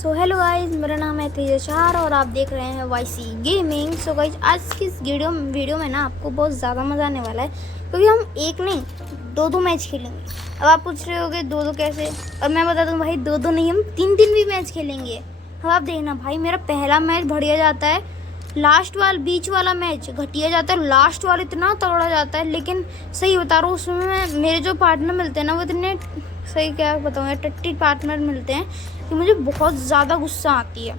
So hello guys, मेरा नाम है तेज चार और आप देख रहे हैं वाईसी गेमिंग। सो गाइज, आज की इस वीडियो में ना आपको बहुत ज़्यादा मज़ा आने वाला है, क्योंकि हम एक नहीं दो मैच खेलेंगे। अब आप पूछ रहे होगे दो कैसे, और मैं बता दूं भाई दो नहीं, हम तीन भी मैच खेलेंगे। अब आप देखना भाई, मेरा पहला मैच बढ़िया जाता है, बीच वाला मैच घटिया जाता है, लास्ट वाला इतना तगड़ा जाता है। लेकिन सही बता रहा हूँ, उसमें मेरे जो पार्टनर मिलते हैं ना, वो इतने सही क्या बताऊँ, टट्टी पार्टनर मिलते हैं कि मुझे बहुत ज़्यादा गुस्सा आती है।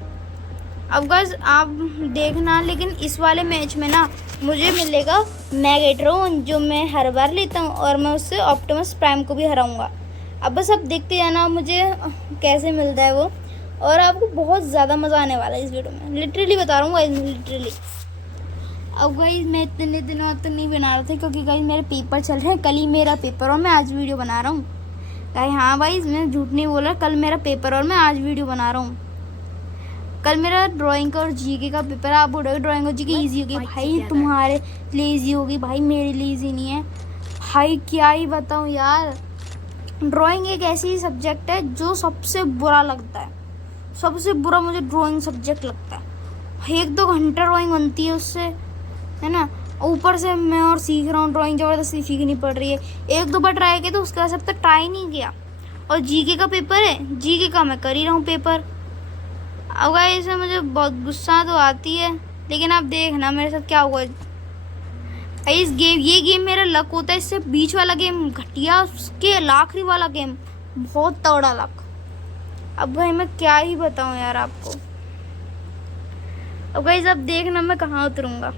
अब गाइस आप देखना, लेकिन इस वाले मैच में ना मुझे मिलेगा मैगेट्रॉन, जो मैं हर बार लेता हूँ, और मैं उससे ऑप्टिमस प्राइम को भी हराऊंगा। अब बस आप देखते जाना मुझे कैसे मिलता है वो, और आपको बहुत ज़्यादा मज़ा आने वाला है इस वीडियो में, लिटरली बता रहा हूँ गाइस, लिटरली। अब गाइस मैं इतने दिनों तक नहीं बना रहा था, क्योंकि गाइस मेरे पेपर चल रहे हैं, कल ही मेरा पेपर और मैं आज वीडियो बना रहा हूँ। गाइस हाँ भाई, मैं झूठ नहीं बोला, कल मेरा पेपर और मैं आज वीडियो बना रहा हूँ। कल मेरा ड्राइंग का और जीके का पेपर है। आप बोल रहे हो ड्राइंग और जीके ईजी होगी, भाई तुम्हारे लिए ईजी होगी, भाई मेरे लिए ईजी नहीं है भाई, क्या ही बताऊँ यार। ड्राइंग एक ऐसी सब्जेक्ट है जो सबसे बुरा लगता है, सबसे बुरा मुझे ड्राइंग सब्जेक्ट लगता है। 1-2 घंटा ड्राइंग बनती है उससे, है ना, ऊपर से मैं और सीख रहा हूँ, ड्राइंग ज़बरदस्ती सीखनी पड़ रही है। 1-2 बार ट्राई किया तो उसके बाद अब तक ट्राई नहीं किया। और जीके का पेपर है, जीके का मैं कर ही रहा हूँ पेपर। अब गाइस इसमें मुझे बहुत गुस्सा तो आती है, लेकिन आप देखना मेरे साथ क्या हुआ। ये गेम मेरा लक होता है, इससे बीच वाला गेम घटिया, उसके आखिरी वाला गेम बहुत तगड़ा लक। अब भाई मैं क्या ही बताऊं यार आपको। अब गाइस अब देखना मैं कहाँ उतरूंगा।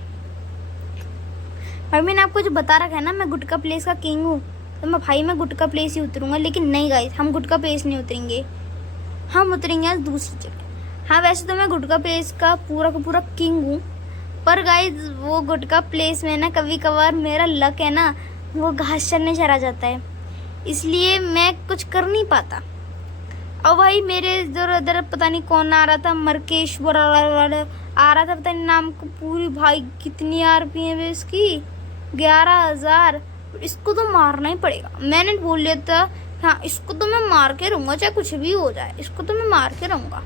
भाई मैंने आपको जो बता रखा है ना, मैं गुटका प्लेस का किंग हूँ, तो मैं गुटका प्लेस ही उतरूंगा। लेकिन नहीं गाइस, हम गुटका प्लेस नहीं उतरेंगे, हम उतरेंगे आज दूसरी जगह। हाँ वैसे तो मैं गुटका प्लेस का पूरा किंग हूँ, पर गाइस वो गुटका प्लेस में ना कभी कभार मेरा लक है ना, वो घास चरने चला जाता है, इसलिए मैं कुछ कर नहीं पाता। और भाई मेरे इधर पता नहीं कौन आ रहा था, मरकेश्वर आ रहा था, पता नहीं नाम को पूरी। भाई कितनी RPM है इसकी, 11,000। इसको तो मारना ही पड़ेगा, मैंने बोल लिया था हाँ, इसको तो मैं मार के रहूँगा, चाहे कुछ भी हो जाए, इसको तो मैं मार के रहूँगा।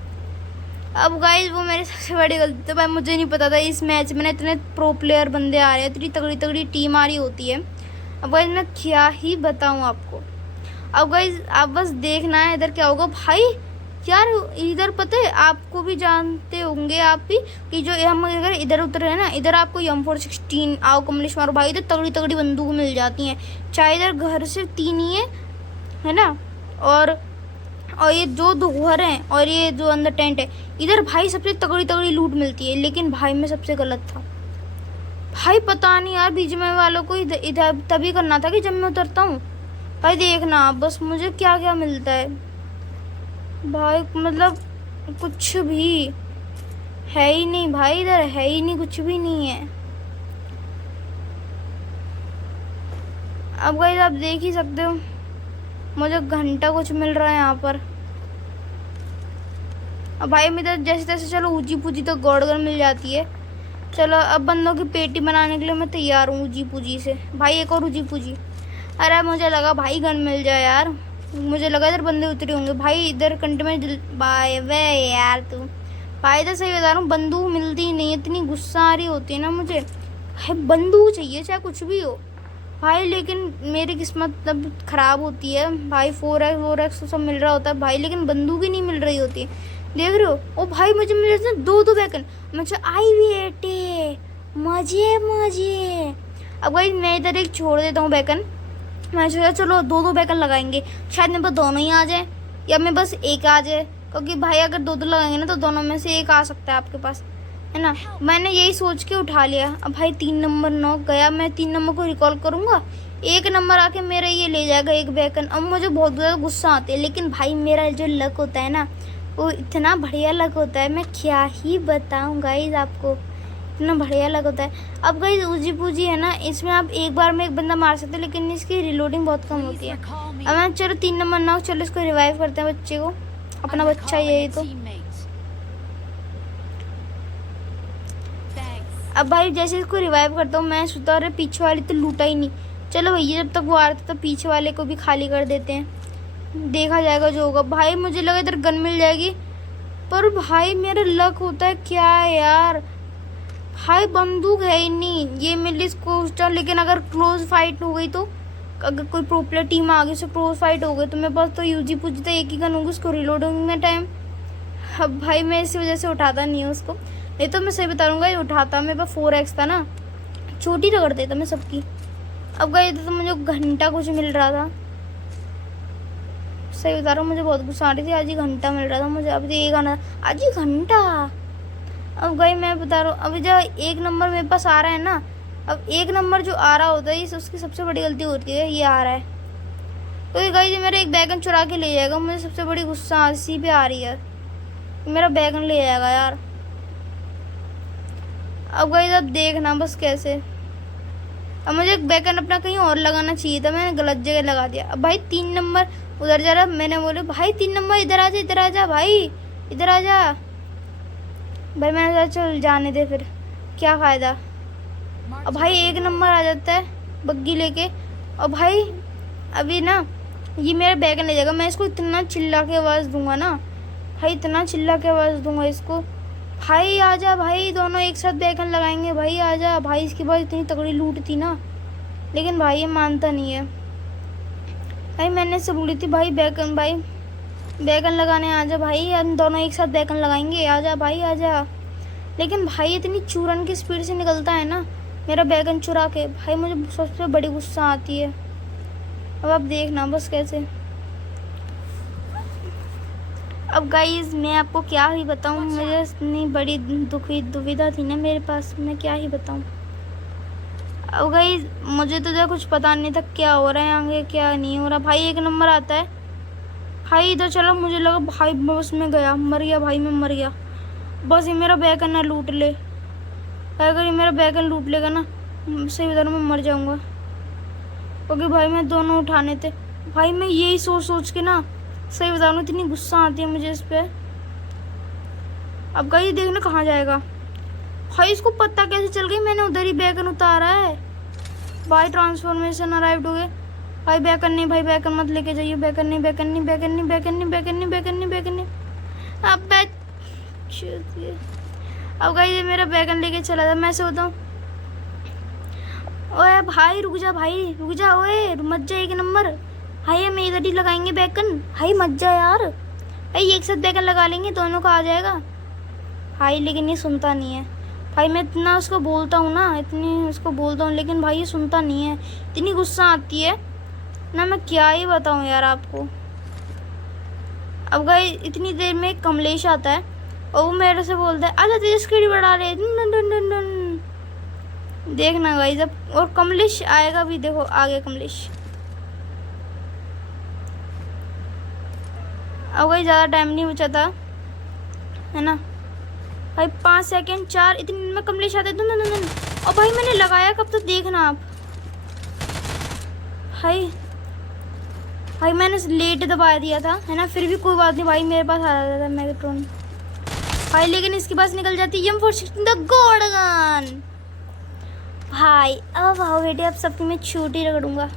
अब गाइस वो मेरी सबसे बड़ी गलती थी भाई, मुझे नहीं पता था इस मैच में ना इतने प्रो प्लेयर बंदे आ रहे हैं, इतनी तगड़ी टीम आ रही होती है। अब गाइस मैं क्या ही बताऊँ आपको। अब गाइस आप बस देखना है इधर क्या होगा। भाई यार इधर पता है, आपको भी जानते होंगे आप भी, कि जो हम अगर इधर उतरे हैं ना, इधर आपको M416 आओ कमलेश मारो, भाई इधर तगड़ी बंदूक मिल जाती हैं। चाहे इधर घर से 3 ही है ना, और ये जो 2 घर हैं और ये जो अंदर टेंट है, इधर भाई सबसे तगड़ी लूट मिलती है। लेकिन भाई मैं सबसे गलत था भाई, पता नहीं यार, बीजेएमआई वालों को इधर तभी करना था कि जब मैं उतरता हूँ। भाई देखना बस मुझे क्या क्या मिलता है भाई, मतलब कुछ भी है ही नहीं भाई, इधर है ही नहीं, कुछ भी नहीं है। अब गाइस आप देख ही सकते हो, मुझे घंटा कुछ मिल रहा है यहाँ पर। अब भाई मैं इधर जैसे तैसे चलो ऊंची पूजी तो गॉडगन मिल जाती है। चलो अब बंदों की पेटी बनाने के लिए मैं तैयार हूँ ऊंची पूजी से। भाई एक और ऊंची पूजी। अरे मुझे लगा भाई गन मिल जाए यार, मुझे लगा इधर बंदे उतरे होंगे। भाई इधर कंटे में भाई वे यार तू, भाई इधर सही बता रहा हूँ, बंदूक मिलती ही नहीं, इतनी गुस्सा आ रही होती है ना मुझे। भाई बंदूक चाहिए चाहे कुछ भी हो भाई, लेकिन मेरी किस्मत तब ख़राब होती है भाई। 4x तो सब मिल रहा होता है भाई, लेकिन बंदूक ही नहीं मिल रही होती। देख रहे हो, ओ भाई मुझे मिल रहे थे 2 बैकन, मुझे आई बेटे मजे। अब भाई मैं इधर एक छोड़ देता हूँ बैकन, मैं सोचा चलो 2 बैकन लगाएंगे, शायद मेरे पास दोनों ही आ जाए या मेरे बस एक आ जाए, क्योंकि भाई अगर 2 लगाएंगे ना तो दोनों में से एक आ सकता है आपके पास, है ना। मैंने यही सोच के उठा लिया। अब भाई 3 नंबर नॉक गया, मैं 3 नंबर को रिकॉल करूँगा, 1 नंबर आके मेरा ये ले जाएगा 1 बैकन। अब मुझे बहुत ज़्यादा गुस्सा आती है, लेकिन भाई मेरा जो लक होता है ना, वो इतना बढ़िया लक होता है, मैं क्या ही बताऊँ गाइस आपको, इतना बढ़िया लक होता है। अब गाइस ऊजी पूजी है ना, इसमें आप एक बार में एक बंदा मार सकते हैं, लेकिन इसकी रिलोडिंग बहुत कम होती है। अब मैं चलो 3 नंबर नॉक, चलो इसको रिवाइव करते हैं बच्चे को, अपना बच्चा यही तो। अब भाई जैसे इसको रिवाइव करता हूँ मैं सोचता हूँ, अरे पीछे वाले तो लूटा ही नहीं, चलो भैया जब तक वो आ रहे थे तो पीछे वाले को भी खाली कर देते हैं, देखा जाएगा जो होगा। भाई मुझे लगा इधर गन मिल जाएगी, पर भाई मेरा लक होता है क्या है यार, भाई बंदूक है ही नहीं, ये मिली इसको उस लेकिन अगर क्लोज फाइट हो गई तो, अगर कोई प्रो प्लेयर टीम आ गई उससे क्लोज फाइट हो गई तो मेरे पास तो यूजी पूजी तो एक ही गन होगी, उसको रिलोडिंग में टाइम। अब भाई मैं इसी वजह से उठाता नहीं हूँ उसको, नहीं तो मैं सही बता दूँगा उठाता, मेरे पास 4x था ना, छोटी रगड़ देता मैं सबकी। अब गए तो मुझे घंटा कुछ मिल रहा था, सही बता रहा हूँ मुझे बहुत गुस्सा आ रही थी, आज ही घंटा मिल रहा था मुझे, अब ये गाना आज ही घंटा। अब गई मैं बता रहा हूँ, अभी जब 1 नंबर मेरे पास आ रहा है ना, अब 1 नंबर जो आ रहा होता है ये उसकी सबसे बड़ी गलती होती है, ये आ रहा है तो गई जो मेरा एक बैगन चुरा के ले जाएगा, मुझे सबसे बड़ी गुस्सा इसी पे आ रही है, मेरा बैगन ले जाएगा यार। अब गई अब देखना बस कैसे, अब मुझे बैगन अपना कहीं और लगाना चाहिए था, मैंने गलत जगह लगा दिया। अब भाई 3 नंबर उधर जा रहा, मैंने बोले भाई 3 नंबर इधर आ जा, इधर आ जा भाई, इधर आ जा भाई, मैंने सोचा चल जाने दे फिर क्या फ़ायदा। अब भाई 1 नंबर आ जाता है बग्गी लेके, और भाई अभी ना ये मेरा बैगन ले जाएगा, मैं इसको इतना चिल्ला के आवाज़ दूंगा ना भाई, इतना चिल्ला के आवाज़ दूंगा इसको, भाई आजा भाई दोनों एक साथ बैगन लगाएंगे, भाई आजा भाई। इसके बाद इतनी तगड़ी लूट थी ना, लेकिन भाई ये मानता नहीं है भाई, मैंने इससे बोली थी भाई बैगन लगाने आजा भाई, हम दोनों एक साथ बैगन लगाएंगे, आजा भाई आजा, लेकिन भाई इतनी चूरन की स्पीड से निकलता है ना मेरा बैगन चुरा के, भाई मुझे सबसे बड़ी गुस्सा आती है। अब आप देखना बस कैसे। अब गाइस मैं आपको क्या ही बताऊं, मुझे इतनी बड़ी दुविधा थी ना मेरे पास, मैं क्या ही बताऊं। अब गाइस मुझे तो जो कुछ पता नहीं था क्या हो रहा है आगे क्या नहीं हो रहा। भाई 1 नंबर आता है, भाई इधर चला, मुझे लगा भाई बस में गया, मर गया भाई, मैं मर गया, बस ये मेरा बैगन ना लूट ले, अगर ये मेरा बैगन लूट लेगा ना सही बता रहा हूँ मैं मर जाऊँगा, क्योंकि भाई मैं दोनों उठाने थे। भाई मैं यही सोच के ना सही बता रहा हूँ इतनी गुस्सा आती है मुझे इस पर। अब गाइस देखना कहाँ जाएगा, भाई इसको पता कैसे चल गई मैंने उधर ही बैगन उतारा है। भाई ट्रांसफॉर्मेशन अराइव्ड हो गए, भाई बैगन नहीं, भाई बैगन मत लेके जाइए, बैगन नहीं बैगन नहीं बैगन नहीं बैगन नहीं बैगन नहीं बैगन नहीं बैगन नहीं। अब अब गाइस मेरा बैगन लेके चला था, मैं सोता हूँ ओए भाई रुक जा, भाई रुक जा, ओए मत जा 1 नंबर, भाई हम इधर ही लगाएंगे बैगन, भाई मत जा यार, भाई एक साथ बैगन लगा लेंगे दोनों का आ जाएगा भाई, लेकिन ये सुनता नहीं है भाई, मैं इतना उसको बोलता हूँ ना, इतनी उसको बोलता हूँ लेकिन भाई ये सुनता नहीं है, इतनी गुस्सा आती है ना, मैं क्या ही बताऊँ यार आपको। अब गए इतनी देर में कमलेश आता है और वो मेरे से बोलता है आजा तेज स्पीड बढ़ा ले, देखना गाइस अब, और कमलेश आएगा भी, देखो आ गया कमलेश। अब भाई ज़्यादा टाइम नहीं बचा था है ना भाई, 5 सेकेंड 4 इतने में कमलेश आते थे ना, और भाई मैंने लगाया कब तक देखना आप, भाई मैंने लेट दबा दिया था है ना, फिर भी कोई बात नहीं भाई, मेरे पास आ जाता था मैगट्रॉन भाई, लेकिन इसके पास निकल जाती M416 द गॉड गन भाई। अब आओ बेटे अब सबकी मैं छूटी रगड़ूंगा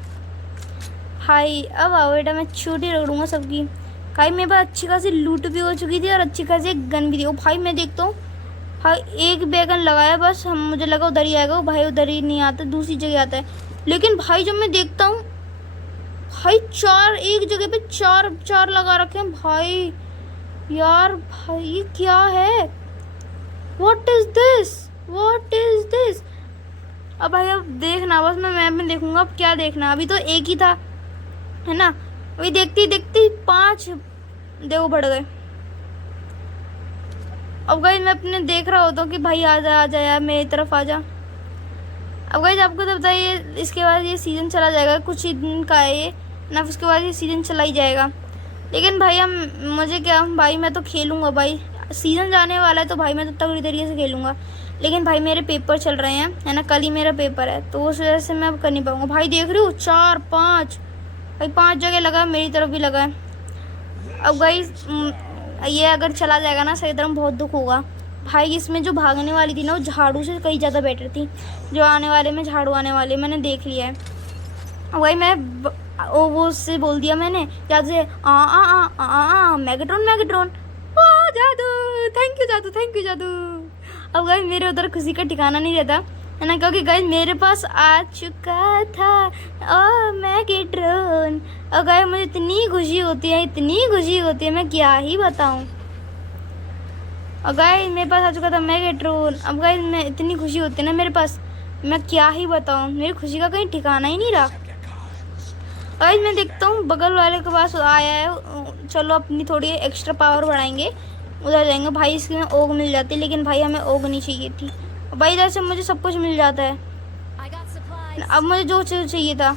भाई, अब आओ बेटा मैं छूटी रगड़ूंगा सबकी भाई। मेरे पास अच्छी खासी लूट भी हो चुकी थी और अच्छी खासी गन भी थी। ओ भाई मैं देखता हूँ भाई एक बैगन लगाया बस, हम मुझे लगा उधर ही आएगा, भाई उधर ही नहीं आता, दूसरी जगह आता है, लेकिन भाई जब मैं देखता हूँ भाई 4 एक जगह पे 4 लगा रखे हैं भाई, यार भाई ये क्या है, what is this, what is this. अब भाई अब देखना बस, मैं मैप में देखूंगा अब क्या देखना, अभी तो एक ही था है ना, अभी देखती देखती 5 देखो बढ़ गए। अब गाइस मैं अपने देख रहा होता हूँ कि भाई आ जा यार मेरी तरफ आ जा। अब गाइस आपको तो बताइए इसके बाद ये सीज़न चला जाएगा, कुछ ही दिन का है ये ना, उसके बाद ये सीज़न चला ही जाएगा, लेकिन भाई हम मुझे क्या भाई मैं तो खेलूँगा भाई, सीज़न जाने वाला है तो भाई मैं तो तगड़ी तरीके से खेलूँगा, लेकिन भाई मेरे पेपर चल रहे हैं है ना, कल ही मेरा पेपर है तो उस वजह से मैं अब कर नहीं पाऊँगा। भाई देख रही हूँ 4 5 भाई 5 जगह लगा, मेरी तरफ भी लगा है। अब गाइस ये अगर चला जाएगा ना सही तरह बहुत दुख होगा भाई। इसमें जो भागने वाली थी ना वो झाड़ू से कहीं ज़्यादा बेटर थी, जो आने वाले में झाड़ू आने वाले मैंने देख लिया है। वही मैं वो उससे बोल दिया मैंने याद से मैगट्रॉन मैगट्रॉन जादू जादू, थैंक यू जादू। अब गाइस मेरे उधर खुशी का ठिकाना नहीं रहता है ना, क्योंकि गाइस मेरे पास आ चुका था ओ मैगेट्रॉन। और गाइस मुझे इतनी खुशी होती है, इतनी खुशी होती है, मैं क्या ही बताऊं। और गाइस मेरे पास आ चुका था मैगेट्रॉन। अब गाइस मैं इतनी खुशी होती है ना मेरे पास, मैं क्या ही बताऊं, मेरी खुशी का कहीं ठिकाना ही नहीं रहा। गाइस मैं देखता हूँ बगल वाले के पास आया है, चलो अपनी थोड़ी एक्स्ट्रा पावर बढ़ाएंगे, उधर जाएंगे। भाई इसकी में ओग मिल जाती, लेकिन भाई हमें ओग नहीं चाहिए थी। भाई इधर से मुझे सब कुछ मिल जाता है। अब मुझे जो चाहिए था।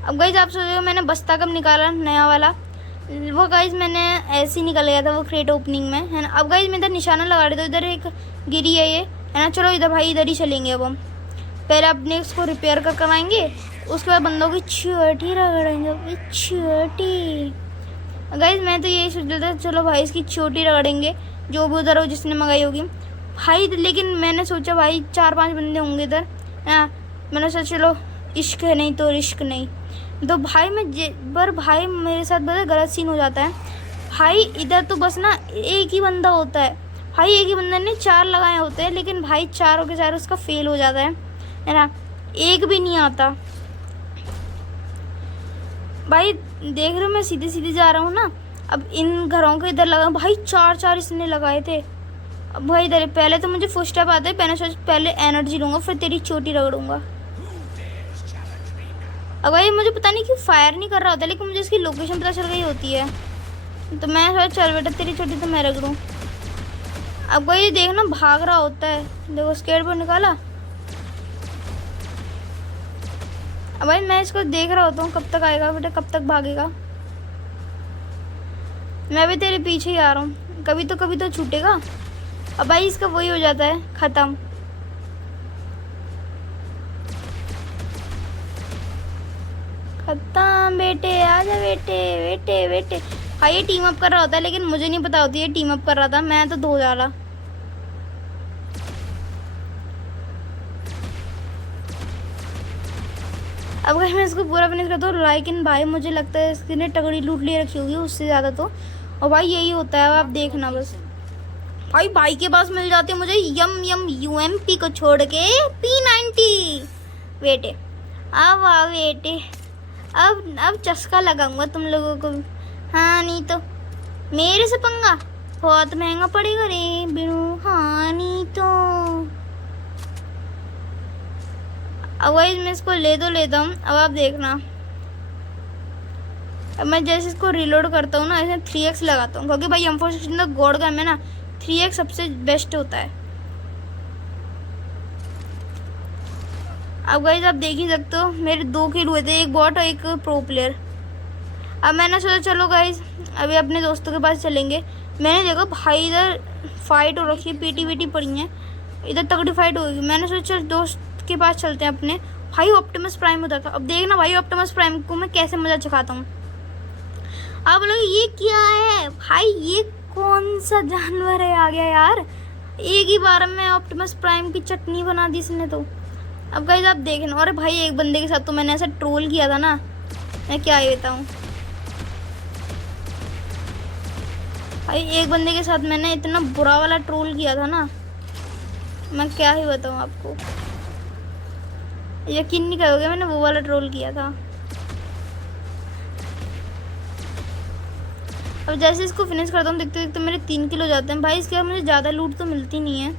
अब गाइस आप सोचोगे मैंने बस्ता कब निकाला नया वाला, वो गाइस मैंने ऐसे ही निकल गया था वो क्रेट ओपनिंग में, है ना। अब गाइस मैं इधर निशाना लगा रही थी, इधर एक गिरी है ये, है ना। चलो इधर भाई इधर ही चलेंगे। अब हम पहले अपने इसको रिपेयर कर करवाएंगे, उसके बाद बंदों की चोटी रगड़ेंगे, चोटी। गाइस मैं तो यही सोच रहा था, चलो भाई इसकी चोटी रगड़ेंगे, जो भी उधर हो जिसने मंगाई होगी भाई। लेकिन मैंने सोचा भाई 4-5 बंदे होंगे इधर, है। मैंने सोचा चलो इश्क है नहीं तो रिश्क नहीं, तो भाई पर भाई मेरे साथ बड़ा गलत सीन हो जाता है भाई। इधर तो बस ना एक ही बंदा होता है भाई, एक ही बंदे ने 4 लगाए होते हैं, लेकिन भाई चारों के चारों उसका फेल हो जाता है ना, एक भी नहीं आता भाई। देख रहे हो मैं सीधे सीधे जा रहा हूँ ना। अब इन घरों के इधर लगा भाई 4-4 इसने लगाए थे। अब भाई इधर पहले तो मुझे फुल स्टेप आता है, मैंने सोचा पहले एनर्जी लूँगा फिर तेरी चोटी रगड़ूंगा। अब भाई मुझे पता नहीं क्यों फायर नहीं कर रहा होता, लेकिन मुझे इसकी लोकेशन पता चल गई होती है, तो मैं सोचा चल बेटा तेरी चोटी तो मैं रगड़ूँ। अब भाई देखना भाग रहा होता है, देखो स्केटबोर्ड निकाला। अब भाई मैं इसको देख रहा होता हूँ कब तक आएगा बेटा, कब तक भागेगा। मैं भी तेरे पीछे ही आ रहा हूँ, कभी तो छूटेगा। अब भाई इसका वही हो जाता है ख़त्म। खत्म बेटे, आजा बेटे बेटे बेटे। भाई ये टीम अप कर रहा होता है, लेकिन मुझे नहीं पता होती है टीम अप कर रहा था, मैं तो धो डाला। अब अगर मैं इसको पूरा फिनिश करता हूँ, लेकिन भाई मुझे लगता है इसने तगड़ी लूट ले रखी होगी उससे ज़्यादा तो। और भाई यही होता है, आप देखना बस। भाई के पास मिल जाती है मुझे यम UMP को छोड़ के P90 बेटे। अब आ बेटे, अब चस्का लगाऊंगा तुम लोगों को। हाँ नहीं तो मेरे से पंगा बहुत महंगा पड़ेगा रे बिनू, हाँ नहीं तो। अब वही मैं इसको ले तो लेता हूँ। अब आप देखना, अब मैं जैसे इसको रिलोड करता हूँ ना, ऐसे 3x लगाता हूँ, क्योंकि भाई M416 तो गॉड गन में ना 3x सबसे बेस्ट होता है। अब गाइस आप देख ही सकते हो मेरे 2 किल हुए थे, एक बॉट और एक प्रो प्लेयर। अब मैंने सोचा चलो गाइस अभी अपने दोस्तों के पास चलेंगे। मैंने देखा भाई इधर फाइट हो रखी है, पीटी पड़ी है, इधर तगड़ी फाइट होगी। मैंने सोचा चल दोस्त के पास चलते हैं अपने। भाई ऑप्टिमस प्राइम उधर था। अब देखना भाई ऑप्टिमस प्राइम को मैं कैसे मजा चखाता हूँ। आप लोग ये क्या है भाई, ये कौन सा जानवर है आ गया यार, एक ही बार में ऑप्टिमस प्राइम की चटनी बना दी इसने तो। अब गाइस आप देखना, और भाई एक बंदे के साथ तो मैंने ऐसा ट्रोल किया था ना, मैं क्या ही बताऊँ भाई। एक बंदे के साथ मैंने इतना बुरा वाला ट्रोल किया था ना, मैं क्या ही बताऊँ आपको, यकीन नहीं करोगे मैंने वो वाला ट्रोल किया था। अब जैसे इसको फिनिश करता हूँ, देखते देखते मेरे 3 किलो जाते हैं भाई। इसके बाद मुझे ज़्यादा लूट तो मिलती नहीं है।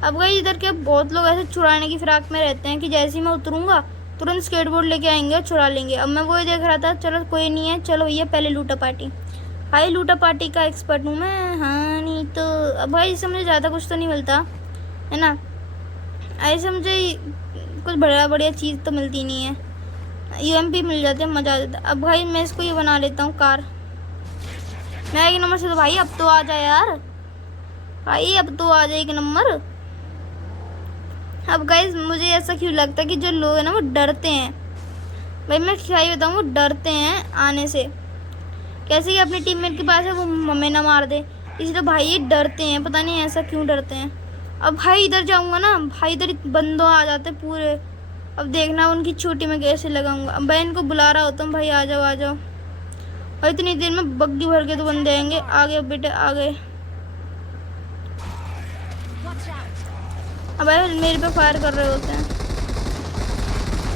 अब भाई इधर के बहुत लोग ऐसे चुराने की फिराक में रहते हैं कि जैसे ही मैं उतरूँगा तुरंत स्केटबोर्ड लेके आएंगे और चुरा लेंगे। अब मैं वही देख रहा था, चलो कोई नहीं है, चलो भैया पहले लूटा पार्टी। भाई लूटा पार्टी का एक्सपर्ट हूँ मैं, हाँ नहीं तो। अब भाई इससे मुझे ज़्यादा कुछ तो नहीं मिलता है ना, ऐसे मुझे कुछ बढ़िया चीज़ तो मिलती नहीं है। UMP मिल जाते हैं, मज़ा आ जाता है। अब भाई मैं इसको ये बना लेता हूँ कार। मैं 1 नंबर से तो भाई अब तो आ जाए यार, भाई अब तो आ जाए 1 नंबर। अब गाइस मुझे ऐसा क्यों लगता है कि जो लोग हैं ना वो डरते हैं। भाई मैं क्या ही बताऊँ, वो डरते हैं आने से, कैसे कि अपने टीममेट के पास है वो हमें ना मार दे, इसलिए भाई ये डरते हैं, पता नहीं ऐसा क्यों डरते हैं। अब भाई इधर जाऊँगा ना, भाई इधर बंदों आ जाते पूरे। अब देखना उनकी चोटी में कैसे लगाऊंगा। अब मैं इनको बुला रहा होता हूँ, भाई आ जाओ आ जाओ। और इतनी देर में बग्गी भर के तो बंदे आएंगे। आ गए बेटे आ गए। अब भाई मेरे पे फायर कर रहे होते हैं।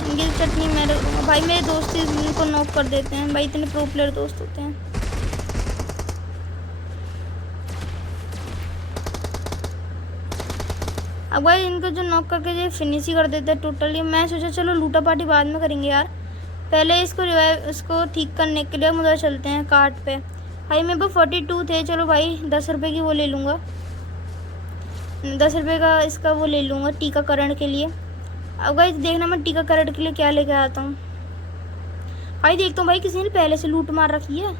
इनकी चटनी मैं रखूँगा भाई। मेरे दोस्त इनको नॉक कर देते हैं भाई, इतने प्रो प्लेयर दोस्त होते हैं। अब भाई इनको जो नॉक करके जो फिनिश ही कर देते हैं टोटली। मैं सोचा चलो लूटा पार्टी बाद में करेंगे यार, पहले इसको रिवाइव इसको ठीक करने के लिए हम उधर चलते हैं कार्ट पे। भाई मेरे पास 42 थे, चलो भाई 10 रुपये की वो ले लूँगा, 10 रुपये का इसका वो ले लूँगा टीकाकरण के लिए। अब भाई देखना मैं टीकाकरण के लिए क्या लेकर आता हूँ। भाई देखता हूँ भाई किसी ने पहले से लूट मार रखी है।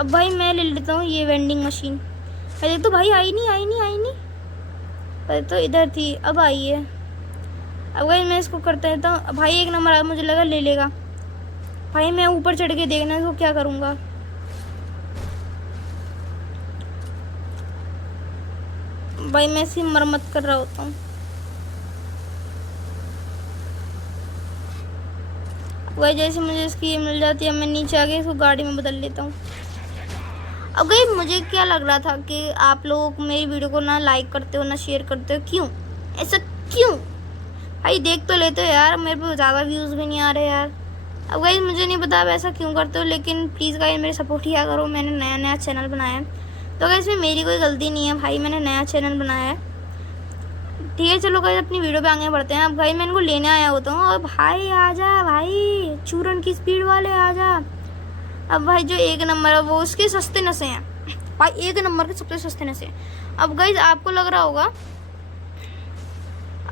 अब भाई मैं ले लेता हूँ ये वेंडिंग मशीन। भाई देख तो भाई आई नहीं पहले तो इधर थी, अब आई है। अब भाई मैं इसको करता रहता हूँ भाई। एक नंबर मुझे लगा ले लेगा भाई। मैं ऊपर चढ़ के देखना इसको क्या करूँगा। भाई मैं इसकी मरम्मत कर रहा होता हूँ। भाई जैसे मुझे इसकी ये मिल जाती है मैं नीचे आके इसको गाड़ी में बदल लेता हूँ। अब भाई मुझे क्या लग रहा था कि आप लोग मेरी वीडियो को ना लाइक करते हो ना शेयर करते हो, क्यों ऐसा क्यों? भाई देख तो लेते हो यार, मेरे पे ज़्यादा व्यूज़ भी नहीं आ रहे यार। अब भाई मुझे नहीं पता आप ऐसा क्यों करते हो, लेकिन प्लीज़ भाई मेरे सपोर्ट किया करो। मैंने नया चैनल बनाया है तो भाई इसमें मेरी कोई गलती नहीं है भाई, मैंने नया चैनल बनाया है। ठीक है चलो भाई अपनी वीडियो पे आगे बढ़ते हैं। अब भाई मैं इनको लेने आया होता हूँ। और भाई आजा भाई, चूरन की स्पीड वाले आजा। अब भाई जो एक नंबर है वो उसके सस्ते नशे हैं भाई, एक नंबर के सबसे सस्ते नशे हैं। अब गाइज आपको लग रहा होगा,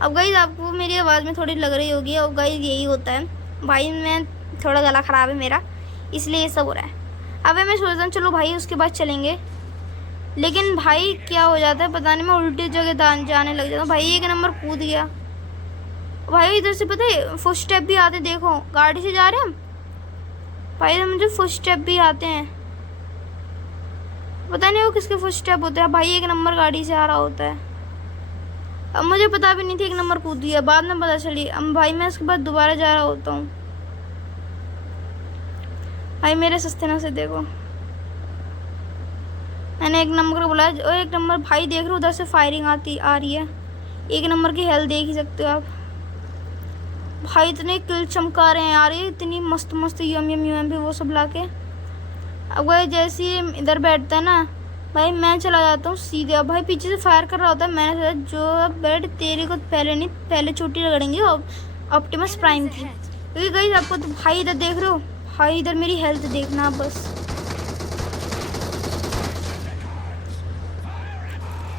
अब गाइज आपको मेरी आवाज़ में थोड़ी लग रही होगी। अब गाइज यही होता है भाई, मैं थोड़ा गला ख़राब है मेरा, इसलिए ये सब हो रहा है। अब मैं सोच रहा हूँ चलो भाई उसके बाद चलेंगे, लेकिन भाई क्या हो जाता है पता नहीं, मैं उल्टी जगह जाने लग जाता हूँ। भाई एक नंबर कूद गया भाई। इधर से पता है फुट स्टेप भी आते, देखो गाड़ी से जा रहे हैं हम भाई, तो मुझे फुट स्टेप भी आते हैं, पता नहीं वो किसके फुट स्टेप होते हैं भाई। एक नंबर गाड़ी से आ रहा होता है। अब मुझे पता भी नहीं थी एक नंबर कूद दिया, बाद में पता चली। अब भाई मैं उसके बाद दोबारा जा रहा होता हूँ। भाई मेरे सस्ते ना से देखो, मैंने एक नंबर को बुलाया और एक नंबर भाई देख रहे हो उधर से फायरिंग आ रही है। एक नंबर की हेल्थ देख ही सकते हो आप भाई, इतने किल चमका रहे हैं यार, ये इतनी मस्त मस्त UMP वो सब ला के। अब भाई जैसे ही इधर बैठता है ना भाई मैं चला जाता हूँ सीधे। अब भाई पीछे से फायर कर रहा होता है, मैंने सोचा जो अब बैठ तेरे को पहले चोटी रगड़ेंगे ऑप्टिमस प्राइम की। क्योंकि गाइस आपको तो भाई इधर देख रहे हो भाई, इधर मेरी हेल्थ देखना बस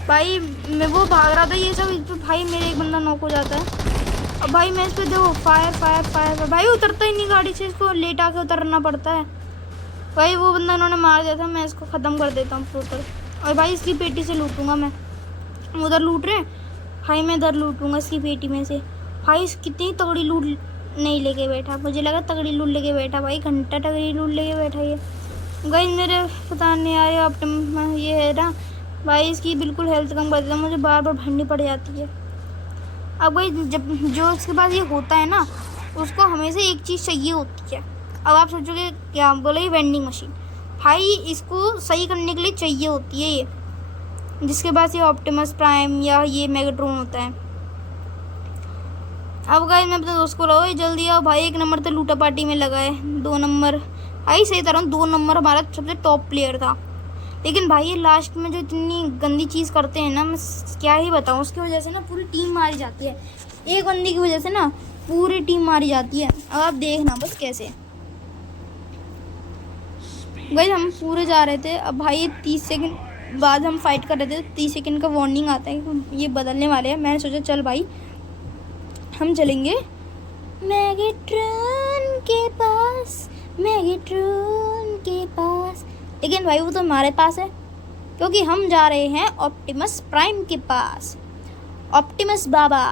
भाई। मैं वो भाग रहा था ये सब, इस पर भाई मेरे एक बंदा नॉक हो जाता है। अब भाई मैं इस पर देखो फायर भाई उतरता ही नहीं गाड़ी से, इसको लेटा के उतरना पड़ता है भाई। वो बंदा उन्होंने मार दिया था, मैं इसको ख़त्म कर देता हूँ टोटल। और भाई इसकी पेटी से लूटूंगा मैं, उधर लूट रहे हैं भाई, मैं इधर लूटूंगा इसकी पेटी में से। भाई कितनी तगड़ी लूट नहीं लेके बैठा, मुझे लगा तगड़ी लूट लेके बैठा भाई, घंटा तगड़ी लूट लेके बैठा ये गाइस। मेरे पता नहीं यार ये है ना भाई, इसकी बिल्कुल हेल्थ कम कर देता, मुझे बार बार भरनी पड़ जाती है। अब भाई जब जो उसके पास ये होता है ना उसको हमेशा एक चीज़ चाहिए होती है। अब आप सोचोगे क्या बोले, वेंडिंग मशीन भाई इसको सही करने के लिए चाहिए होती है ये, जिसके पास ये ऑप्टिमस प्राइम या ये मेगाट्रॉन होता है। अब गाइस मैं अपने दोस्त को रहो जल्दी आओ भाई, एक नंबर तो लूटा पार्टी में लगा है। 2 नंबर भाई सही तरह 2 नंबर हमारा सबसे टॉप प्लेयर था, लेकिन भाई ये लास्ट में जो इतनी गंदी चीज़ करते हैं ना, मैं क्या ही बताऊँ। उसकी वजह से ना पूरी टीम मारी जाती है, एक बंदे की वजह से ना पूरी टीम मारी जाती है। अब आप देखना बस कैसे। भाई हम पूरे जा रहे थे, अब भाई 30 सेकंड बाद हम फाइट कर रहे थे, 30 सेकंड का वार्निंग आता है कि ये बदलने वाले हैं। मैंने सोचा चल भाई हम चलेंगे मैगेट्रॉन के पास, मैगेट्रॉन के पास, लेकिन भाई वो तो हमारे पास है क्योंकि हम जा रहे हैं ऑप्टिमस प्राइम के पास। ऑप्टिमस बाबा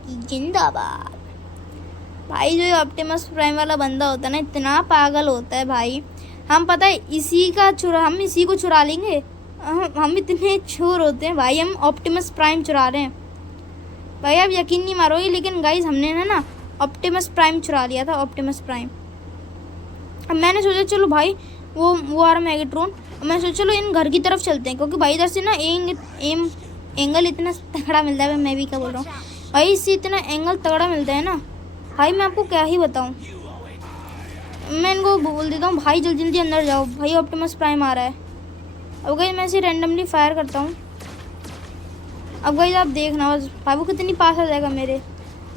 की जिंदाबाद। भाई जो ऑप्टिमस प्राइम वाला बंदा होता है ना इतना पागल होता है भाई, हम पता है हम इसी को चुरा लेंगे। हम इतने चोर होते हैं भाई, हम ऑप्टिमस प्राइम चुरा रहे हैं भाई। आप यकीन नहीं मारोगे लेकिन गाइस हमने ना ऑप्टिमस प्राइम चुरा लिया था, ऑप्टिमस प्राइम। अब मैंने सोचा चलो भाई वो आ रहा मैगेट्रॉन, मैं सोचा चलो इन घर की तरफ चलते हैं क्योंकि भाई इधर से ना एम एंगल इतना तगड़ा मिलता है, मैं भी क्या बोल रहा हूँ भाई, इससे इतना एंगल तगड़ा मिलता है ना भाई, मैं आपको क्या ही बताऊँ। मैं इनको बोल देता हूँ भाई जल्दी जल्दी अंदर जाओ, भाई ऑप्टिमस प्राइम आ रहा है। अब गाइस मैं इसे रैंडमली फायर करता हूँ। अब गाइस आप देखना बस भाई वो कितनी पास आ जाएगा मेरे।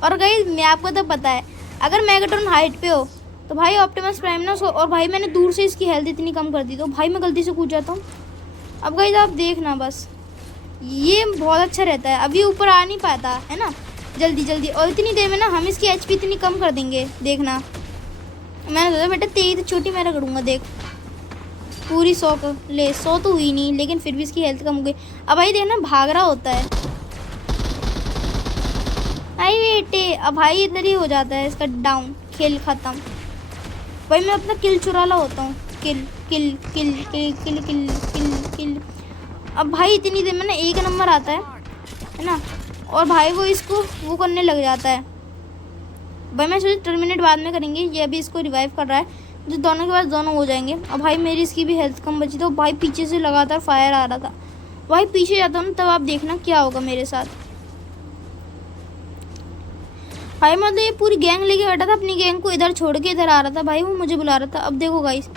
और गाइस मैं आपको तो पता है अगर मैगाट्रॉन हाइट पे हो तो भाई ऑप्टिमस प्राइम ना उसको, और भाई मैंने दूर से इसकी हेल्थ इतनी कम कर दी तो भाई मैं गलती से कूद जाता हूँ। अब गाइस आप देखना बस, ये बहुत अच्छा रहता है। अभी ऊपर आ नहीं पाता है ना जल्दी जल्दी, और इतनी देर में ना हम इसकी एचपी इतनी कम कर देंगे। देखना मैंने सोचा बेटा तेरी तो छोटी मैं रगड़ूंगा, देख पूरी 100 ले 100 तो हुई नहीं, लेकिन फिर भी इसकी हेल्थ कम हो गई। अब भाई देखना भाग रहा होता है भाई बेटे, अब भाई इधर ही हो जाता है इसका डाउन, खेल खत्म। भाई मैं अपना किल चुरा ला होता हूँ, किल किल किल किल किल किल किल किल। अब भाई इतनी देर में ना 1 नंबर आता है ना, और भाई वो इसको वो करने लग जाता है। भाई मैं सोचा टर्मिनेट बाद में करेंगे, ये अभी इसको रिवाइव कर रहा है, जो दोनों के पास दोनों हो जाएंगे। अब भाई मेरी इसकी भी हेल्थ कम बची, तो भाई पीछे से लगातार फायर आ रहा था। भाई पीछे जाता हूँ तब आप देखना क्या होगा मेरे साथ। भाई मतलब ये पूरी गैंग लेके बैठा था, अपनी गैंग को इधर छोड़ के इधर आ रहा था। भाई वो मुझे बुला रहा था। अब देखो गाइस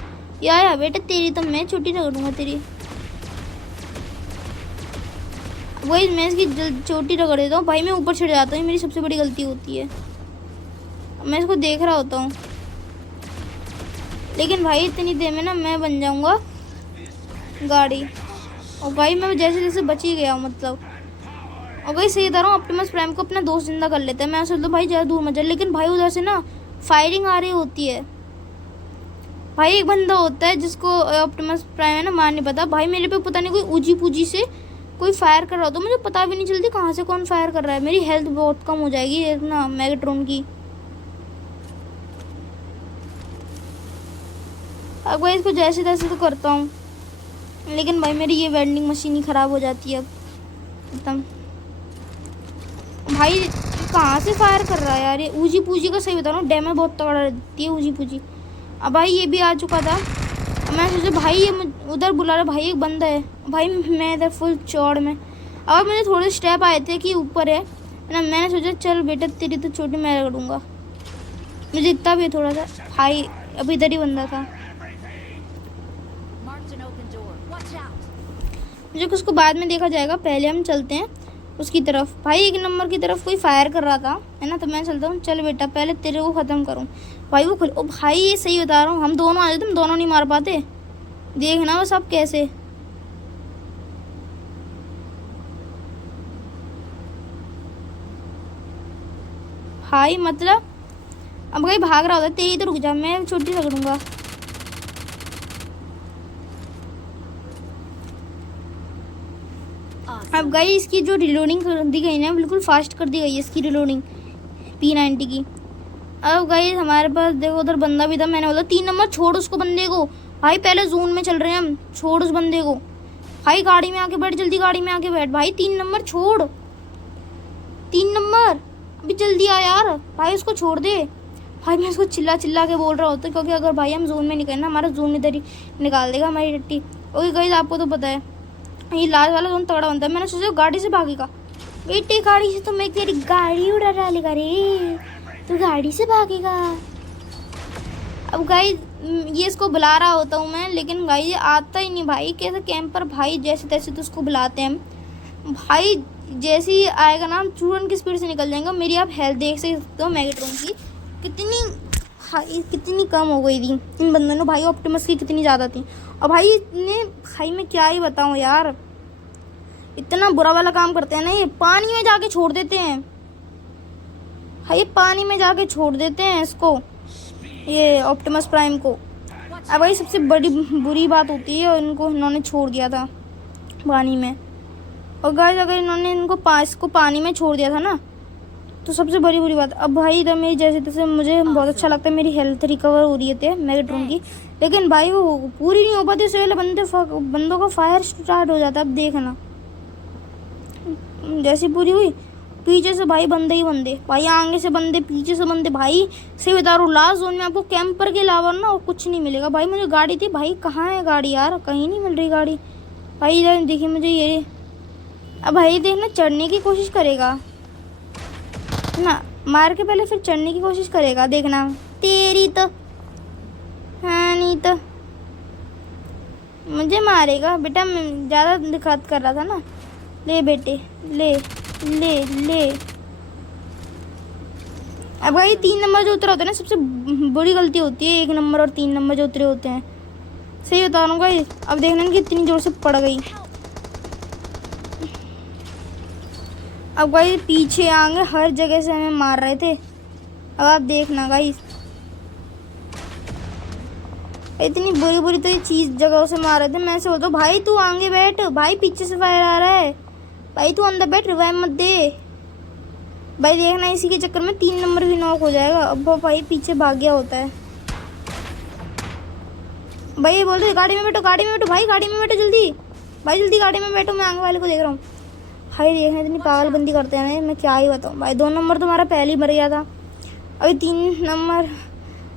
ये आया, बेटा तेरी तो मैं छोटी रगड़ूंगा तेरी। वही मैं इसकी चोटी रगड़ देता हूँ। भाई मैं ऊपर चढ़ जाता हूँ, मेरी सबसे बड़ी गलती होती है। मैं इसको देख रहा होता हूँ, लेकिन भाई इतनी देर में ना मैं बन जाऊँगा गाड़ी। और भाई मैं जैसे जैसे बच ही गया हूँ मतलब। और भाई सही बता रहा हूँ, ऑप्टिमस प्राइम को अपना दोस्त जिंदा कर लेते हैं। मैं सोचता हूँ भाई ज़्यादा दूर मत जा, लेकिन भाई उधर से ना फायरिंग आ रही होती है। भाई एक बंदा होता है जिसको ऑप्टिमस प्राइम है ना मार नहीं पता। भाई मेरे पे पता नहीं कोई ऊजी पूजी से कोई फायर कर रहा हो, तो मुझे पता भी नहीं चलती कहाँ से कौन फायर कर रहा है। मेरी हेल्थ बहुत कम हो जाएगी ना मैगाट्रॉन की। अब भाई इसको जैसे तैसे तो करता हूँ, लेकिन भाई मेरी ये वेंडिंग मशीन ही ख़राब हो जाती है अब एकदम। भाई कहाँ से फायर कर रहा है यार ये ऊजी पूजी का, सही बता रहा हूँ डैमेज बहुत तगड़ा देती है ऊजी पूजी। अब भाई ये भी आ चुका था। मैं सोचा भाई ये उधर बुला रहा, भाई एक बंदा है। भाई मैं इधर फुल चौड़ में। अब मुझे थोड़े स्टेप आए थे कि ऊपर है ना, मैंने सोचा चल बेटा तेरी तो छोटी मैं रगड़ूंगा, मुझे इतना भी थोड़ा सा। भाई अब इधर ही बंदा था, मुझे उसको बाद में देखा जाएगा, पहले हम चलते हैं उसकी तरफ। भाई 1 नंबर की तरफ कोई फायर कर रहा था है ना, तो मैं चलता हूँ। चल बेटा पहले तेरे को ख़त्म करूँ। भाई वो खुल, ओ भाई ये सही बता रहा हूँ, हम दोनों आ जाते, हम दोनों नहीं मार पाते। देखना बस अब कैसे। भाई मतलब अब भाई भाग रहा होता है, तेरी तो रुक जा, मैं छोटी रगड़ूंगा। अब गई इसकी जो रिलोडिंग कर दी गई ना, बिल्कुल फास्ट कर दी गई है इसकी रिलोडिंग P90 की। अब गई हमारे पास देखो उधर बंदा भी था, मैंने बोला 3 नंबर छोड़ उसको बंदे को। भाई पहले जोन में चल रहे हैं हम, छोड़ उस बंदे को। भाई गाड़ी में आके बैठ, जल्दी गाड़ी में आके बैठ। भाई 3 नंबर छोड़, 3 नंबर अभी जल्दी आ यार। भाई उसको छोड़ दे। भाई मैं उसको चिल्ला चिल्ला के बोल रहा होता, क्योंकि अगर भाई हम जोन में निकलना, हमारा जोन इधर ही निकाल देगा हमारी टट्टी। ओके गाइस आपको तो पता है ये लास्ट वाला जोन तगड़ा बनता है। मैंने सोचा गाड़ी से भागेगा, बेटे गाड़ी से तो मैं तेरी गाड़ी उड़ा डालेगा रे, तू गाड़ी से भागेगा। अब गाइस ये इसको बुला रहा होता हूँ मैं, लेकिन गाइस ये आता ही नहीं। भाई कैसे कैंपर, भाई जैसे तैसे तो उसको बुलाते हैं हम। भाई जैसे ही आएगा ना, हम चूरन की स्पीड से निकल जाएंगे। मेरी आप हेल्थ देख सकते हो मैगाट्रॉन की कितनी भाई कितनी कम हो गई थी इन बंदों ने। भाई ऑप्टिमस की कितनी ज़्यादा थी। और भाई इतने, भाई मैं क्या ही बताऊँ यार, इतना बुरा वाला काम करते हैं ना ये। पानी में जाके छोड़ देते हैं भाई, पानी में जाके छोड़ देते हैं इसको, ये ऑप्टिमस प्राइम को। अब भाई सबसे बड़ी बुरी बात होती है, इनको इन्होंने छोड़ दिया था पानी में। और गाइस अगर इन्होंने इसको पानी में छोड़ दिया था ना, तो सबसे बड़ी बुरी बात। अब भाई इधर मेरी जैसे तैसे, मुझे बहुत अच्छा लगता है, मेरी हेल्थ रिकवर हो रही है मैगाट्रॉन की, लेकिन भाई वो पूरी नहीं हो पाती। उससे पहले बंदों का फायर स्टार्ट हो जाता है। अब देखना जैसी पूरी हुई, पीछे से भाई बंदे ही बंदे, भाई आगे से बंदे, पीछे से बंदे। भाई सही बता रहा हूँ, लास्ट जोन में आपको कैंपर के अलावा ना और कुछ नहीं मिलेगा। भाई मुझे गाड़ी थी, भाई कहाँ है गाड़ी यार, कहीं नहीं मिल रही गाड़ी। भाई इधर देखिए मुझे ये अब भाई देखना चढ़ने की कोशिश करेगा ना, मार के पहले फिर चढ़ने की कोशिश करेगा, देखना। तेरी तो हाँ, नहीं तो मुझे मारेगा बेटा, मैं ज़्यादा दिक्कत कर रहा था ना। ले बेटे, ले ले ले। अब भाई 3 नंबर जो उतरे होते हैं ना, सबसे बड़ी गलती होती है 1 नंबर और 3 नंबर जो उतरे होते हैं। सही बता रहा हूँ भाई। अब देखना कि इतनी जोर से पड़ गई। अब भाई पीछे आगे हर जगह से हमें मार रहे थे। अब आप देखना गाइस, इतनी बुरी बुरी तो ये चीज जगहों से मार रहे थे। मैं से बोलता हूँ भाई तू आगे बैठ, भाई पीछे से फायर आ रहा है, भाई तू अंदर बैठ, रिवाइव मत दे। भाई देखना इसी के चक्कर में 3 नंबर भी नॉक हो जाएगा। अब वो भाई पीछे भाग गया होता है। भाई ये बोलते गाड़ी में बैठो, गाड़ी में बैठो भाई, गाड़ी में बैठो जल्दी, भाई जल्दी गाड़ी में बैठो, मैं आगे वाले को देख रहा हूँ। भाई देखना इतनी पागलबंदी करते हैं ना, मैं क्या ही बताऊँ भाई। 2 नंबर तुम्हारा पहले ही मर गया था, अभी 3 नंबर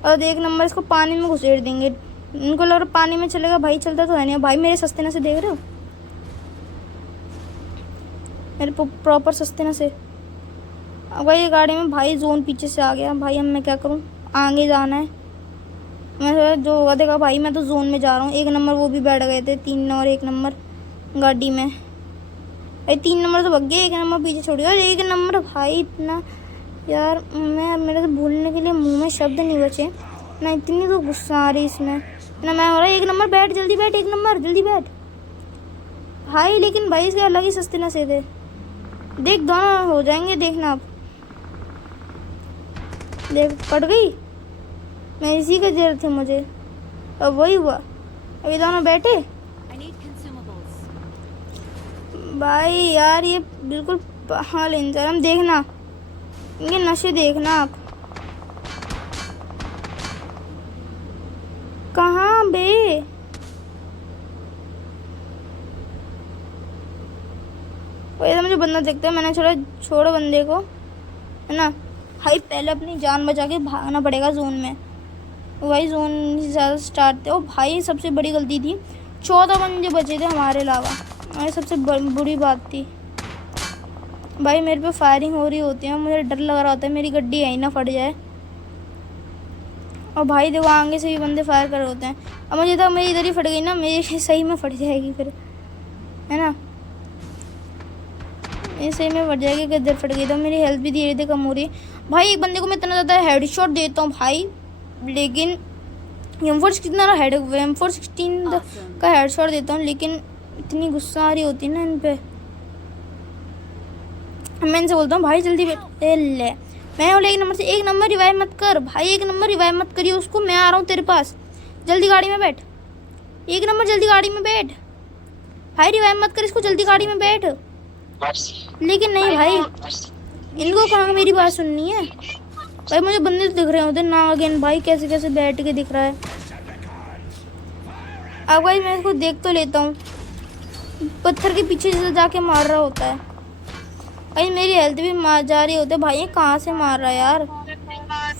और 1 नंबर इसको पानी में घुसेड़ देंगे। इनको लग रहा पानी में चलेगा, भाई चलता तो है नहीं। भाई मेरे सस्ते न से देख रहे हो, मेरे प्रॉपर सस्ते न से। अब भाई ये गाड़ी में भाई जोन पीछे से आ गया भाई, अब मैं क्या करूँ, आगे जाना है। मैं जो होगा देखा भाई, मैं तो जोन में जा रहा हूँ। 1 नंबर वो भी बैठ गए थे, 3 और 1 नंबर गाड़ी में। भाई 3 नंबर तो भग गए, 1 नंबर पीछे छोड़ गया। और 1 नंबर भाई इतना यार, मैं मेरे से भूलने के लिए मुंह में शब्द नहीं बचे ना, इतनी तो गुस्सा आ रही इसमें ना। मैं हो रहा 1 नंबर बैठ, जल्दी बैठ, 1 नंबर जल्दी बैठ भाई। लेकिन भाई इसके अलग ही सस्ते न से थे, देख दोनों हो जाएंगे, देखना आप। देख पड़ गई, मैं इसी का जरूरत थी मुझे, अब वही हुआ। अभी दोनों बैठे भाई यार, ये बिल्कुल हाल इंसान। देखना ये नशे, देखना आप कहाँ बे। वही तो मुझे बंदा देखता है, मैंने छोड़ो बंदे को, है ना। भाई पहले अपनी जान बचा के भागना पड़ेगा जोन में। भाई जोन ज़्यादा स्टार्ट थे। ओ भाई सबसे बड़ी गलती थी, 14 बंदे बचे थे हमारे अलावा, ये सबसे बुरी बात थी। भाई मेरे पे फायरिंग हो रही होती है, मुझे डर लग रहा होता है मेरी गड्डी यहीं ना फट जाए। और भाई देखो आगे से भी बंदे फायर कर रहे होते हैं। अब मुझे तो मेरी इधर ही फट गई ना, मेरी सही में फट जाएगी फिर, है ना। ये सही में फट जाएगी, कि इधर फट गई तो मेरी हेल्थ भी धीरे धीरे कम हो रही है। भाई एक बंदे को मैं इतना ज़्यादा हेडशॉट देता हूँ भाई, लेकिन M416 का हेडशॉट देता हूँ, लेकिन इतनी गुस्सा आ रही होती है ना इन पे। मैं इनसे बोलता हूँ भाई जल्दी ले, मैं बोले 1 नंबर से 1 नंबर रिवाइव मत कर भाई, 1 नंबर रिवाइव मत करिए उसको, मैं आ रहा हूँ तेरे पास, जल्दी गाड़ी में बैठ। 1 नंबर जल्दी गाड़ी में बैठ भाई, रिवाइव मत कर इसको, जल्दी गाड़ी में बैठ। लेकिन नहीं भाई, इनको कहाँ मेरी बात सुननी है भाई। मुझे बंदे तो दिख रहे होते ना, अगेन भाई कैसे कैसे बैठ के दिख रहा है। अब भाई मैं इसको देख तो लेता हूँ, पत्थर के पीछे से जाके मार रहा होता है भाई, मेरी हेल्थ भी मार जा रही होती है। भाई ये कहाँ से मार रहा है यार, फिर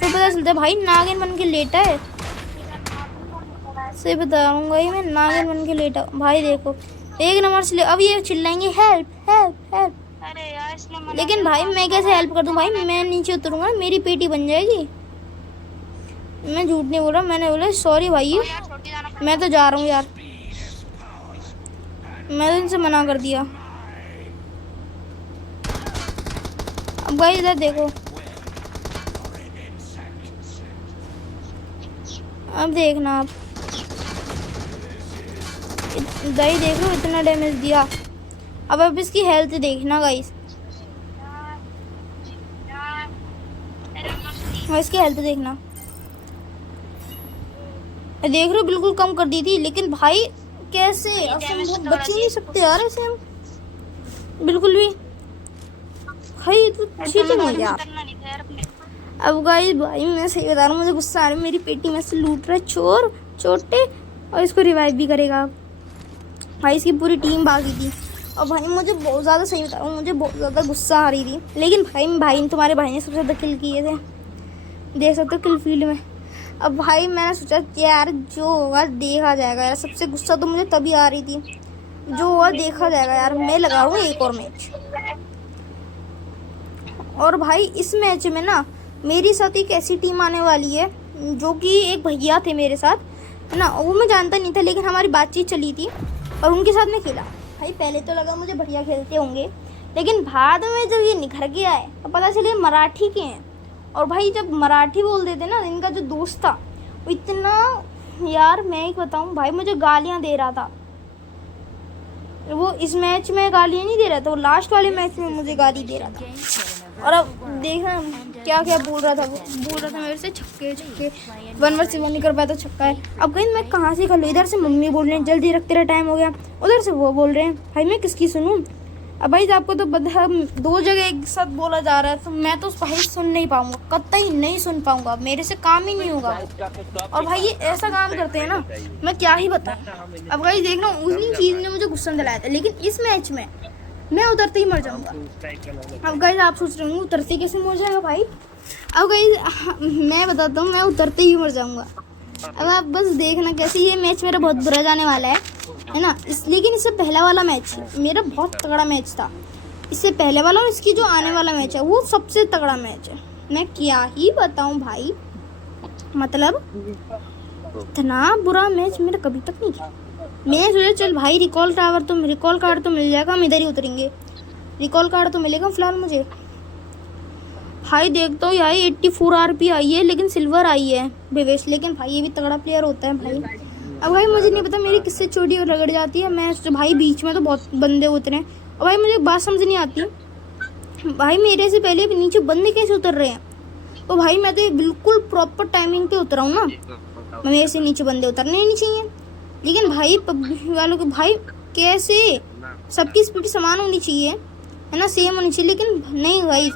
पता चलता है भाई नागिन बन के लेटा है। सही बता रहा हूँ भाई, मैं नागिन बन के लेटा भाई। देखो 1 नंबर से अब ये चिल्लाएंगे हेल्प हेल्प हेल्प, लेकिन भाई मैं कैसे हेल्प कर दूं भाई, मैं नीचे उतरूंगा मेरी पेटी बन जाएगी। मैं झूठ नहीं बोल रहा, मैंने बोला सॉरी भाई, मैं तो जा रहा हूँ यार, मैं तो इनसे मना कर दिया। अब भाई इधर देखो, अब देखना आप गाइस, देखो इतना डैमेज दिया। अब इसकी हेल्थ देखना गाइस, इसकी हेल्थ देखना, देख रहे हो बिल्कुल कम कर दी थी, लेकिन भाई कैसे बच नहीं सकते यार ऐसे हम बिल्कुल भी भाई, तो चीटिंग हो गया। अब गाइस भाई मैं सही बता रहा हूँ, मुझे गुस्सा आ रहा है, मेरी पेटी में से लूट रहा है चोर छोटे, और इसको रिवाइव भी करेगा भाई। इसकी पूरी टीम भागी थी, और भाई मुझे बहुत ज़्यादा, सही बता रहा हूँ, मुझे बहुत ज़्यादा गुस्सा आ रही थी। लेकिन भाई तुम्हारे भाई ने सबसे ज़्यादा किल किए थे, देख सकते हो किल फील्ड में। अब भाई मैंने सोचा कि यार जो होगा देखा जाएगा यार, सबसे गुस्सा तो मुझे तभी आ रही थी जो हुआ देखा जाएगा यार। मैं लगा रहा हूँ एक और मैच। और भाई इस मैच में ना मेरे साथ एक ऐसी टीम आने वाली है, जो कि एक भैया थे मेरे साथ, है ना, वो मैं जानता नहीं था, लेकिन हमारी बातचीत चली थी और उनके साथ मैं खेला। भाई पहले तो लगा मुझे बढ़िया खेलते होंगे, लेकिन बाद में जब ये निखर के आए तो पता चले मराठी के हैं। और भाई जब मराठी बोल देते ना, इनका जो दोस्त था वो इतना, यार मैं एक बताऊं भाई, मुझे गालियां दे रहा था वो। इस मैच में गालियां नहीं दे रहा था, वो लास्ट वाले मैच में मुझे गाली दे रहा था। और अब देखना क्या क्या बोल रहा था। वो बोल रहा था मेरे से छक्के छक्के 1 वर्सेस 1 नहीं कर पाया तो छक्का है। अब कहीं मैं कहाँ से कर लूँ? इधर से मम्मी बोल रहे हैं जल्दी रख तेरा टाइम हो गया, उधर से वो बोल रहे हैं। भाई मैं किसकी सुनूं? अब भाई आपको तो पता है 2 जगह एक साथ बोला जा रहा है, तो मैं तो भाई सुन नहीं पाऊंगा, कतई नहीं सुन पाऊंगा, मेरे से काम ही नहीं होगा। और भाई ये ऐसा काम करते हैं ना, मैं क्या ही बताऊं। अब भाई देख रहा हूँ उसी चीज़ ने मुझे गुस्सा दिलाया था, लेकिन इस मैच में मैं उतरते ही मर जाऊंगा। अब गाइस आप सोच रहे होंगे उतरते कैसे मर जाएगा भाई? अब गाइस मैं बताता हूँ, मैं उतरते ही मर जाऊंगा। अब आप बस देखना कैसे ये मैच मेरा बहुत बुरा जाने वाला है ना। लेकिन इससे पहला वाला मैच मेरा बहुत तगड़ा मैच था। इससे पहले वाला और इसकी जो आने वाला मैच है वो सबसे तगड़ा मैच है। मैं क्या ही बताऊं भाई, मतलब इतना बुरा मैच मेरा कभी तक नहीं था। मैं सोचा चल भाई रिकॉल कार्ड तो मिल जाएगा, हम इधर ही उतरेंगे, रिकॉल कार्ड तो मिलेगा फिलहाल मुझे। भाई देखता हूँ यार 84 RP आई है, लेकिन सिल्वर आई है बेवेश, लेकिन भाई ये भी तगड़ा प्लेयर होता है भाई। अब भाई मुझे नहीं पता मेरी किससे चोटी और रगड़ जाती है। मैं भाई बीच में तो बहुत बंदे उतरे हैं, और भाई मुझे बात समझ नहीं आती भाई मेरे से पहले नीचे बंदे कैसे उतर रहे हैं। तो भाई मैं तो बिल्कुल प्रॉपर टाइमिंग पे उतरा हूँ ना, मेरे से नीचे बंदे उतरने नहीं चाहिए। लेकिन भाई पबजी वालों के भाई कैसे, सबकी स्पीड समान होनी चाहिए, है ना, सेम होनी चाहिए, लेकिन नहीं भाई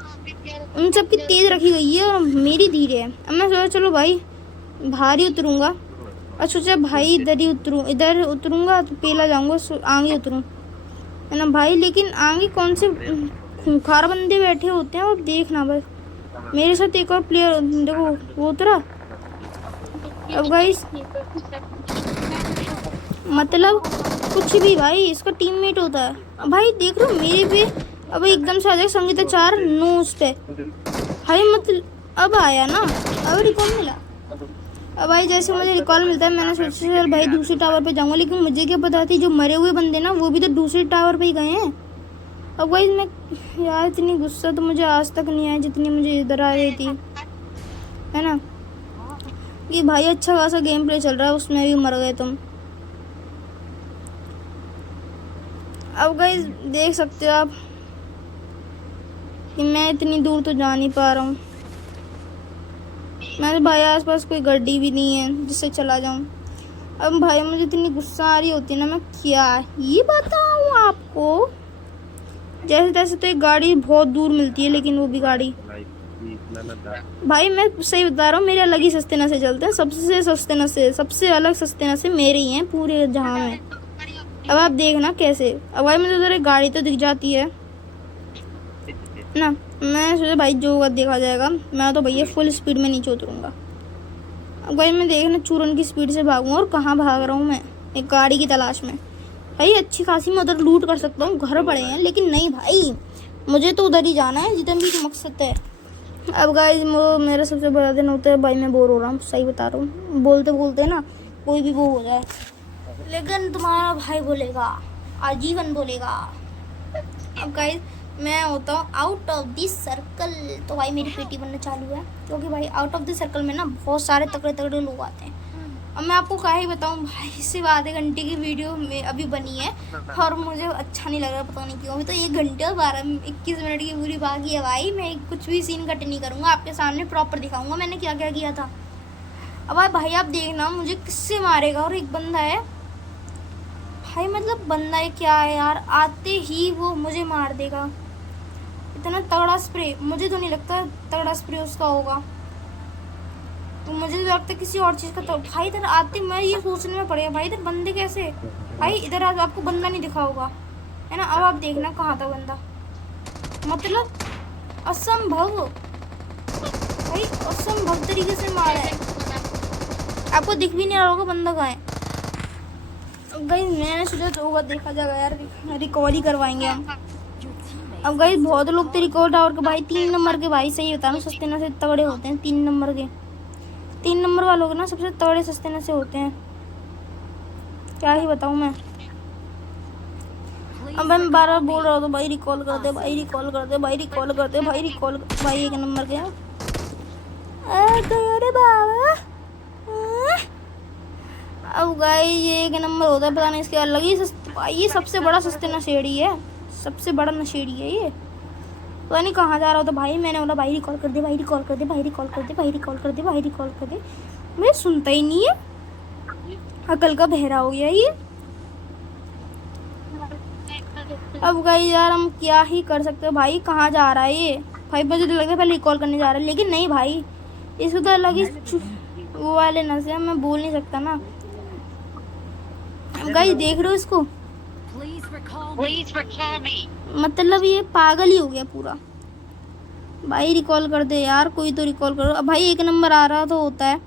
उन सबकी तेज़ रखी गई है और मेरी धीरे है। अब मैं सोचा चलो भाई बाहर ही उतरूँगा, और सोचा भाई इधर उतरूँगा तो पहला जाऊँगा, आगे उतरूँ, है ना भाई। लेकिन आगे कौन से खूंखार बंदे बैठे होते हैं, और देखना बस मेरे साथ एक और प्लेयर देखो वो उतरा। अब गाइस मतलब कुछ भी भाई इसका टीममेट होता है। अब भाई देख रहे हो मेरे पे अब एकदम से आ जाएगा संगीता 4 नो उस पे भाई, मतलब अब आया ना, अब रिकॉल मिला। अब भाई जैसे मुझे रिकॉल मिलता है मैंने सोचा चल भाई दूसरे टावर पे जाऊंगा, लेकिन मुझे क्या पता थी जो मरे हुए बंदे ना वो भी तो दूसरे टावर पे ही गए हैं। अब भाई मैं यार इतनी गुस्सा तो मुझे आज तक नहीं आया जितनी मुझे इधर आ रही थी, है ना, कि भाई अच्छा खासा गेम प्ले चल रहा है उसमें भी मर गए तुम। अब गाइस देख सकते हो आप कि मैं इतनी दूर तो जा नहीं पा रहा हूँ। मेरे भाई आसपास कोई गाड़ी भी नहीं है जिससे चला जाऊँ। अब भाई मुझे इतनी गुस्सा आ रही होती है ना, मैं क्या ही बताऊँ आपको। जैसे तैसे तो एक गाड़ी बहुत दूर मिलती है, लेकिन वो भी गाड़ी भाई मैं सही बता रहा हूँ मेरे अलग ही सस्ते नशे चलते हैं, सबसे सस्ते नशे, सबसे अलग सस्ते नशे मेरे ही हैं पूरे जहाँ में। अब आप देखना कैसे। अब भाई मुझे उधर एक गाड़ी तो दिख जाती है ना, मैं सोचा भाई जो होगा देखा जाएगा। मैं तो भैया फुल स्पीड में नीचे उतरूँगा। अब भाई मैं देखना चूरन की स्पीड से भागूँ, और कहाँ भाग रहा हूँ मैं, एक गाड़ी की तलाश में। भाई अच्छी खासी मैं उधर लूट कर सकता हूँ, घर पड़े हैं, लेकिन नहीं भाई मुझे तो उधर ही जाना है जितना भी मकसद है। अब गाइस वो मेरा सबसे बड़ा दिन होता है भाई, मैं बोर हो रहा हूँ, सही बता रहा हूँ। बोलते बोलते ना कोई भी वो हो जाए, लेकिन तुम्हारा भाई बोलेगा आजीवन बोलेगा। अब गाइस मैं होता हूँ आउट ऑफ दिस सर्कल, तो भाई मेरी पेटी बनना चालू है, क्योंकि भाई आउट ऑफ दिस सर्कल में ना बहुत सारे तगड़े तगड़े लोग आते हैं। अब मैं आपको क्या ही बताऊँ भाई, सिर्फ आधे घंटे की वीडियो में अभी बनी है और मुझे अच्छा नहीं लग रहा, पता नहीं क्यों। अभी तो 1 घंटे और 21 मिनट की पूरी बाकी है भाई। मैं कुछ भी सीन कट नहीं करूँगा, आपके सामने प्रॉपर दिखाऊँगा मैंने क्या क्या किया था। अब भाई आप देखना मुझे किससे मारेगा। और एक बंदा है भाई, मतलब बंदा है क्या है यार, आते ही वो मुझे मार देगा। इतना तगड़ा स्प्रे, मुझे तो नहीं लगता तगड़ा स्प्रे उसका होगा, तो मुझे तो लगता है किसी और चीज़ का। तो भाई इधर आते मैं ये सोचने में पड़ेगा भाई इधर बंदे कैसे। भाई इधर आपको बंदा नहीं दिखा होगा, है ना। अब आप देखना कहाँ था बंदा, मतलब असंभव भाई, असंभव तरीके से मारा है। आपको दिख भी नहीं रहा होगा बंदा कहाँ है। गाइस मैंने सोचा जो होगा देखा जाएगा यार, रिकॉर्ड करवाएंगे हम। अब गाइस बहुत लोग तो रिकॉर्ड टावर के भाई 3 नंबर के भाई सही होता है, सस्ते न से तगड़े होते हैं 3 नंबर के। 3 नंबर वालों के ना सबसे तगड़े सस्ते न से होते हैं, क्या ही बताऊँ मैं। अब मैं बार बार बोल रहा हूँ तो भाई रिकॉल कर दे, भाई रिकॉल कर दे, भाई रिकॉल कर दे, भाई रिकॉल, भाई 1 नंबर के। अरे बाबा अब गाइस ये 1 नंबर होता है, पता नहीं इसके अलग ही भाई, ये सबसे बड़ा सस्ते नशेड़ी है, सबसे बड़ा नशेड़ी है ये। पता नहीं कहाँ जा रहा होता भाई, मैंने बोला भाई रिकॉल कर दे, भाई रिकॉल कर दे, भाई रिकॉल कर दे, भाई रिकॉल कर दे, भाई रिकॉल कर दे, मुझे सुनता ही नहीं है, अकल का बहरा हो गया ये। अब गाइस यार हम क्या ही कर सकते हैं भाई, कहाँ जा रहा है ये भाई, मुझे तो लगता है पहले रिकॉल करने जा रहा है, लेकिन नहीं भाई इसको तो अलग ही वो वाले नशे, मैं बोल नहीं सकता ना। गाइस देख रहे हो इसको, मतलब ये पागल ही हो गया पूरा। भाई रिकॉल कर दे यार, कोई तो रिकॉल करो। अब भाई 1 नंबर आ रहा तो होता है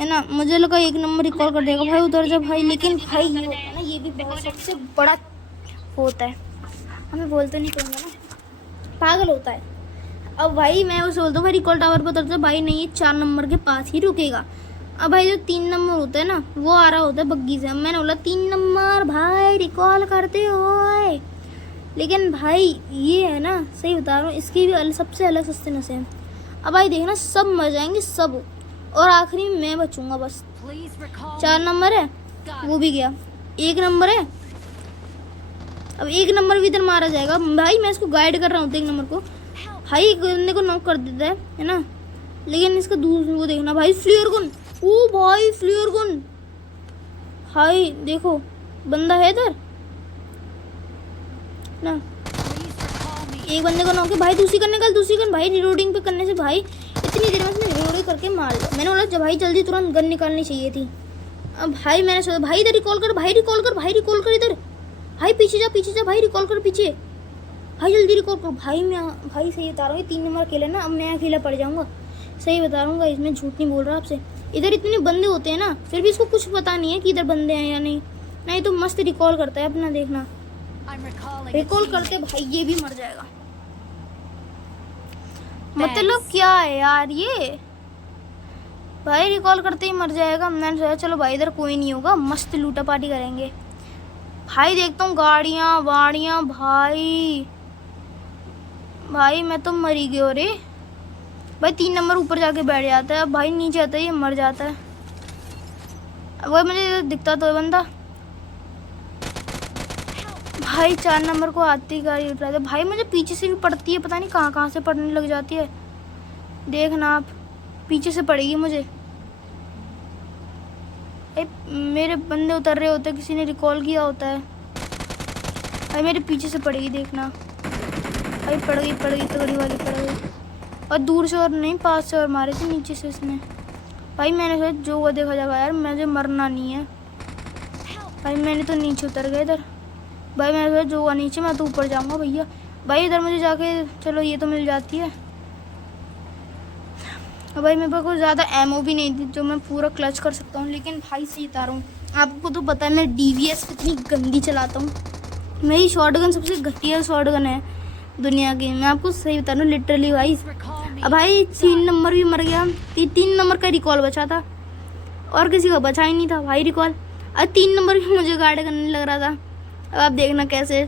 ना, मुझे लगा 1 नंबर रिकॉल कर देगा भाई उधर जा भाई, लेकिन भाई ये होता है ना, ये भी बहुत सबसे बड़ा होता है, हमें बोलते नहीं कहूँगा ना, पागल होता है। अब भाई मैं उसे बोलता हूँ भाई रिकॉल टावर पर उतरता, भाई नहीं ये 4 नंबर के पास ही रुकेगा। अब भाई जो 3 नंबर होता है ना वो आ रहा होता है बग्गी से, मैंने बोला 3 नंबर भाई रिकॉल करते हो, लेकिन भाई ये है ना, सही बता रहा हूँ, इसकी भी सबसे अलग सस्ते नशे हैं। अब भाई देखना सब मर जाएंगे सब, और आखिरी में मैं बचूंगा बस। 4 नंबर है वो भी गया, 1 नंबर है, अब 1 नंबर भी इधर मारा जाएगा भाई, मैं इसको गाइड कर रहा हूँ 1 नंबर को, भाई गन्ने को नॉक कर देता है ना, लेकिन इसका दूर वो देखना भाई, फ्लेयर गन, ओ भाई फ्लेयर गन, भाई देखो बंदा है इधर ना, एक बंदे को नॉक है भाई, दूसरी गन निकाल, दूसरी गन भाई, रिलोडिंग पे करने से भाई इतनी देर में उसने रिलोड करके मार दिया। मैंने बोला जब भाई जल्दी तुरंत गन निकालनी चाहिए थी। अब भाई मैंने सोचा भाई इधर रिकॉल कर, भाई रिकॉल कर, भाई रिकॉल कर इधर, भाई पीछे जा भाई, रिकॉल कर पीछे, भाई जल्दी रिकॉल कर भाई। मैं भाई सही बता रहा हूँ 3 नंबर अकेले ना, अब मैं अकेला पड़ जाऊँगा, सही बता रहा हूँ, इसमें झूठ नहीं बोल रहा आपसे। इधर इतने बंदे होते हैं ना, फिर भी इसको कुछ पता नहीं है कि इधर बंदे हैं या नहीं, नहीं तो मस्त रिकॉल करता है अपना, देखना रिकॉल करते भाई ये भी मर जाएगा। मतलब क्या है यार ये, भाई रिकॉल करते ही मर जाएगा। मैंने सोचा चलो भाई इधर कोई नहीं होगा, मस्त लूटा पार्टी करेंगे। भाई देखता हूँ गाड़ियाँ वाड़ियाँ, भाई भाई मैं तो मरी गई रे भाई। 3 नंबर ऊपर जाके बैठ जाता है, अब भाई नीचे आता है ये मर जाता है। अब भाई मुझे दिखता तो है बंदा, भाई 4 नंबर को आती ही गाड़ी उठ रहा था भाई, मुझे पीछे से भी पड़ती है, पता नहीं कहाँ कहाँ से पड़ने लग जाती है, देखना आप पीछे से पड़ेगी मुझे। मेरे बंदे उतर रहे होते, किसी ने रिकॉल किया होता है भाई, मेरे पीछे से पड़ेगी देखना भाई, पड़ गई तगड़ी वाली पड़ गई, और दूर से और नहीं पास से और मारे थे नीचे से इसने। भाई मैंने सोचा जो हुआ देखा जाएगा यार, मुझे मरना नहीं है भाई। मैंने तो नीचे उतर गए इधर भाई, मैंने सोचा जो हुआ नीचे मैं तो ऊपर जाऊंगा भैया। भाई इधर मुझे जाके चलो ये तो मिल जाती है। भाई मेरे पास कोई ज़्यादा एमओ भी नहीं थी जो मैं पूरा क्लच कर सकता हूँ, लेकिन भाई सही बता रहा हूँ आपको तो पता है मैं डीवीएस कितनी गंदी चलाता हूँ। मेरी शॉटगन सबसे घटिया शॉटगन है दुनिया की, मैं आपको सही बता रहा हूँ लिटरली भाई। अब भाई 3 नंबर भी मर गया, 3 नंबर का रिकॉल बचा था और किसी का बचा ही नहीं था भाई रिकॉल। और 3 नंबर भी मुझे गार्ड करने लग रहा था। अब आप देखना कैसे,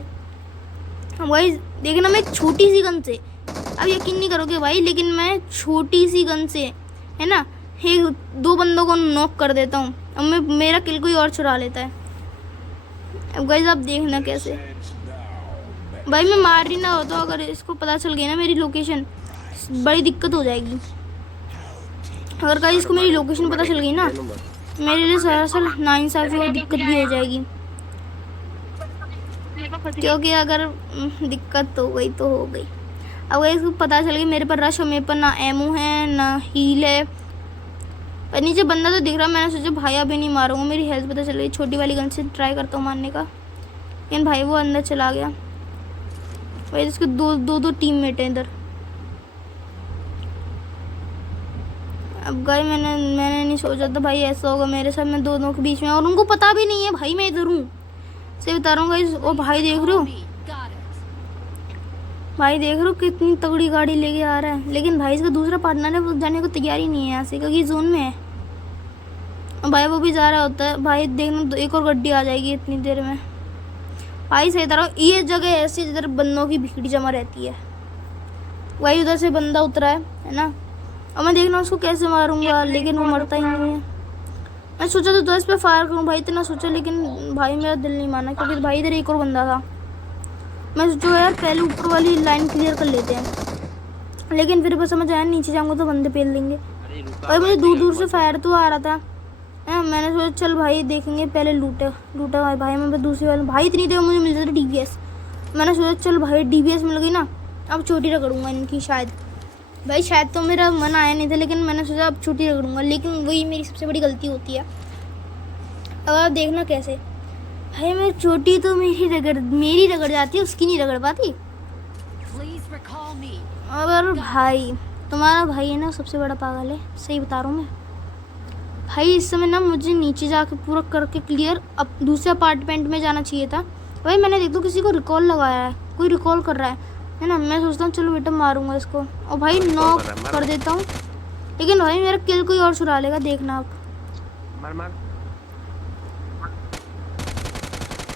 भाई देखना मैं छोटी सी गन से, अब यकीन नहीं करोगे भाई, लेकिन मैं छोटी सी गन से है ना 2 बंदों को नॉक कर देता हूँ, अब मैं मेरा किल कोई और चुरा लेता है। अब गाइस आप देखना कैसे, भाई मैं मार रही ना हो तो अगर इसको पता चल गई ना मेरी लोकेशन, बड़ी दिक्कत हो जाएगी। अगर गाइस इसको मेरी लोकेशन पता चल गई ना, मेरे लिए सरासर नाइंसाफ़ी और दिक्कत भी हो जाएगी, क्योंकि अगर दिक्कत हो गई तो हो गई। अब इसको पता चल गया मेरे पर रश, और मेरे पर ना एमओ है ना हील है, पर नीचे बंदा तो दिख रहा। मैंने सोचा भाई अभी नहीं मारूंगा, मेरी हेल्थ पता चल गई, छोटी वाली गन से ट्राई करता हूँ मारने का, लेकिन भाई वो अंदर चला गया। भाई इसके दो टीममेट हैं इधर। अब गए मैंने नहीं सोचा था भाई ऐसा होगा मेरे साथ, मैं दोनों के बीच में, और उनको पता भी नहीं है भाई मैं इधर हूँ। से बता रहा हूँ गाइस। ओ भाई देख रहे हो, भाई देख रहे हो कितनी तगड़ी गाड़ी लेके आ रहा है, लेकिन भाई इसका दूसरा पार्टनर है वो जाने को तैयार ही नहीं है यहाँ से, क्योंकि जोन में है। भाई वो भी जा रहा होता है। भाई देखना एक और गड्डी आ जाएगी इतनी देर में। भाई सही तरह ये जगह ऐसी जिधर बंदों की भीड़ जमा रहती है। भाई उधर से बंदा उतरा है ना, और मैं देखना उसको कैसे मारूंगा, लेकिन वो मरता ही नहीं है। मैं सोचा तो 10 पे फायर करूँ भाई, इतना सोचा, लेकिन भाई मेरा दिल नहीं माना, क्योंकि भाई इधर एक और बंदा था। मैं सोचा यार पहले ऊपर वाली लाइन क्लियर कर लेते हैं, लेकिन फिर बस समझ आया नीचे जाऊँगा तो बंदे पेल देंगे। भाई मुझे दूर दूर से फायर तो आ रहा था। मैंने सोचा चल भाई देखेंगे पहले लूटा भाई मैं दूसरी वाले। भाई इतनी देर मुझे मिल जाता DBS। मैंने सोचा चल भाई DBS मिल गई ना, अब छोटी रगड़ूंगा इनकी शायद। भाई शायद तो मेरा मन आया नहीं था, लेकिन मैंने सोचा अब छोटी रगड़ूंगा, लेकिन वही मेरी सबसे बड़ी गलती होती है। अब आप देखना कैसे भाई मैं चोटी तो मेरी रगड़ जाती है, उसकी नहीं रगड़ पाती। और भाई तुम्हारा भाई है ना सबसे बड़ा पागल है, सही बता रहा हूँ मैं। भाई इस समय ना मुझे नीचे जाके पूरा करके क्लियर अब दूसरे अपार्टमेंट में जाना चाहिए था। भाई मैंने देख दो किसी को रिकॉल लगाया है, कोई रिकॉल कर रहा है ना। मैं सोचता हूँ चलो बेटा मारूंगा इसको, और भाई नॉक कर देता हूँ, लेकिन भाई मेरा किल कोई और चुरा लेगा, देखना आप।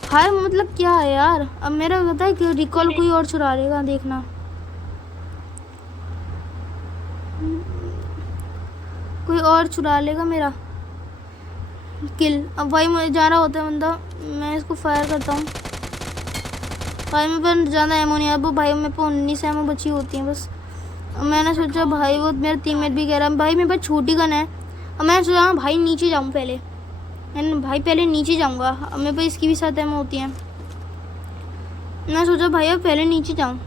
भाई मतलब क्या है यार, अब मेरा पता है कि रिकॉल कोई और चुरा लेगा, देखना। कोई और चुरा लेगा मेरा किल। अब भाई मुझे जा रहा होता है बंदा, मैं इसको फायर करता हूँ। भाई मेरे पास ज़्यादा एमो नहीं है, अब भाई मेरे पास 19 एमो बची होती हैं बस। मैंने सोचा भाई वो मेरा टीममेट भी कह रहा है भाई मेरे पास छोटी गन है, और मैंने सोचा भाई नीचे जाऊँ पहले, भाई पहले नीचे जाऊँगा। अब मेरे पास इसकी भी 7 एमो होती हैं। मैं सोचा भाई अब पहले नीचे जाऊँ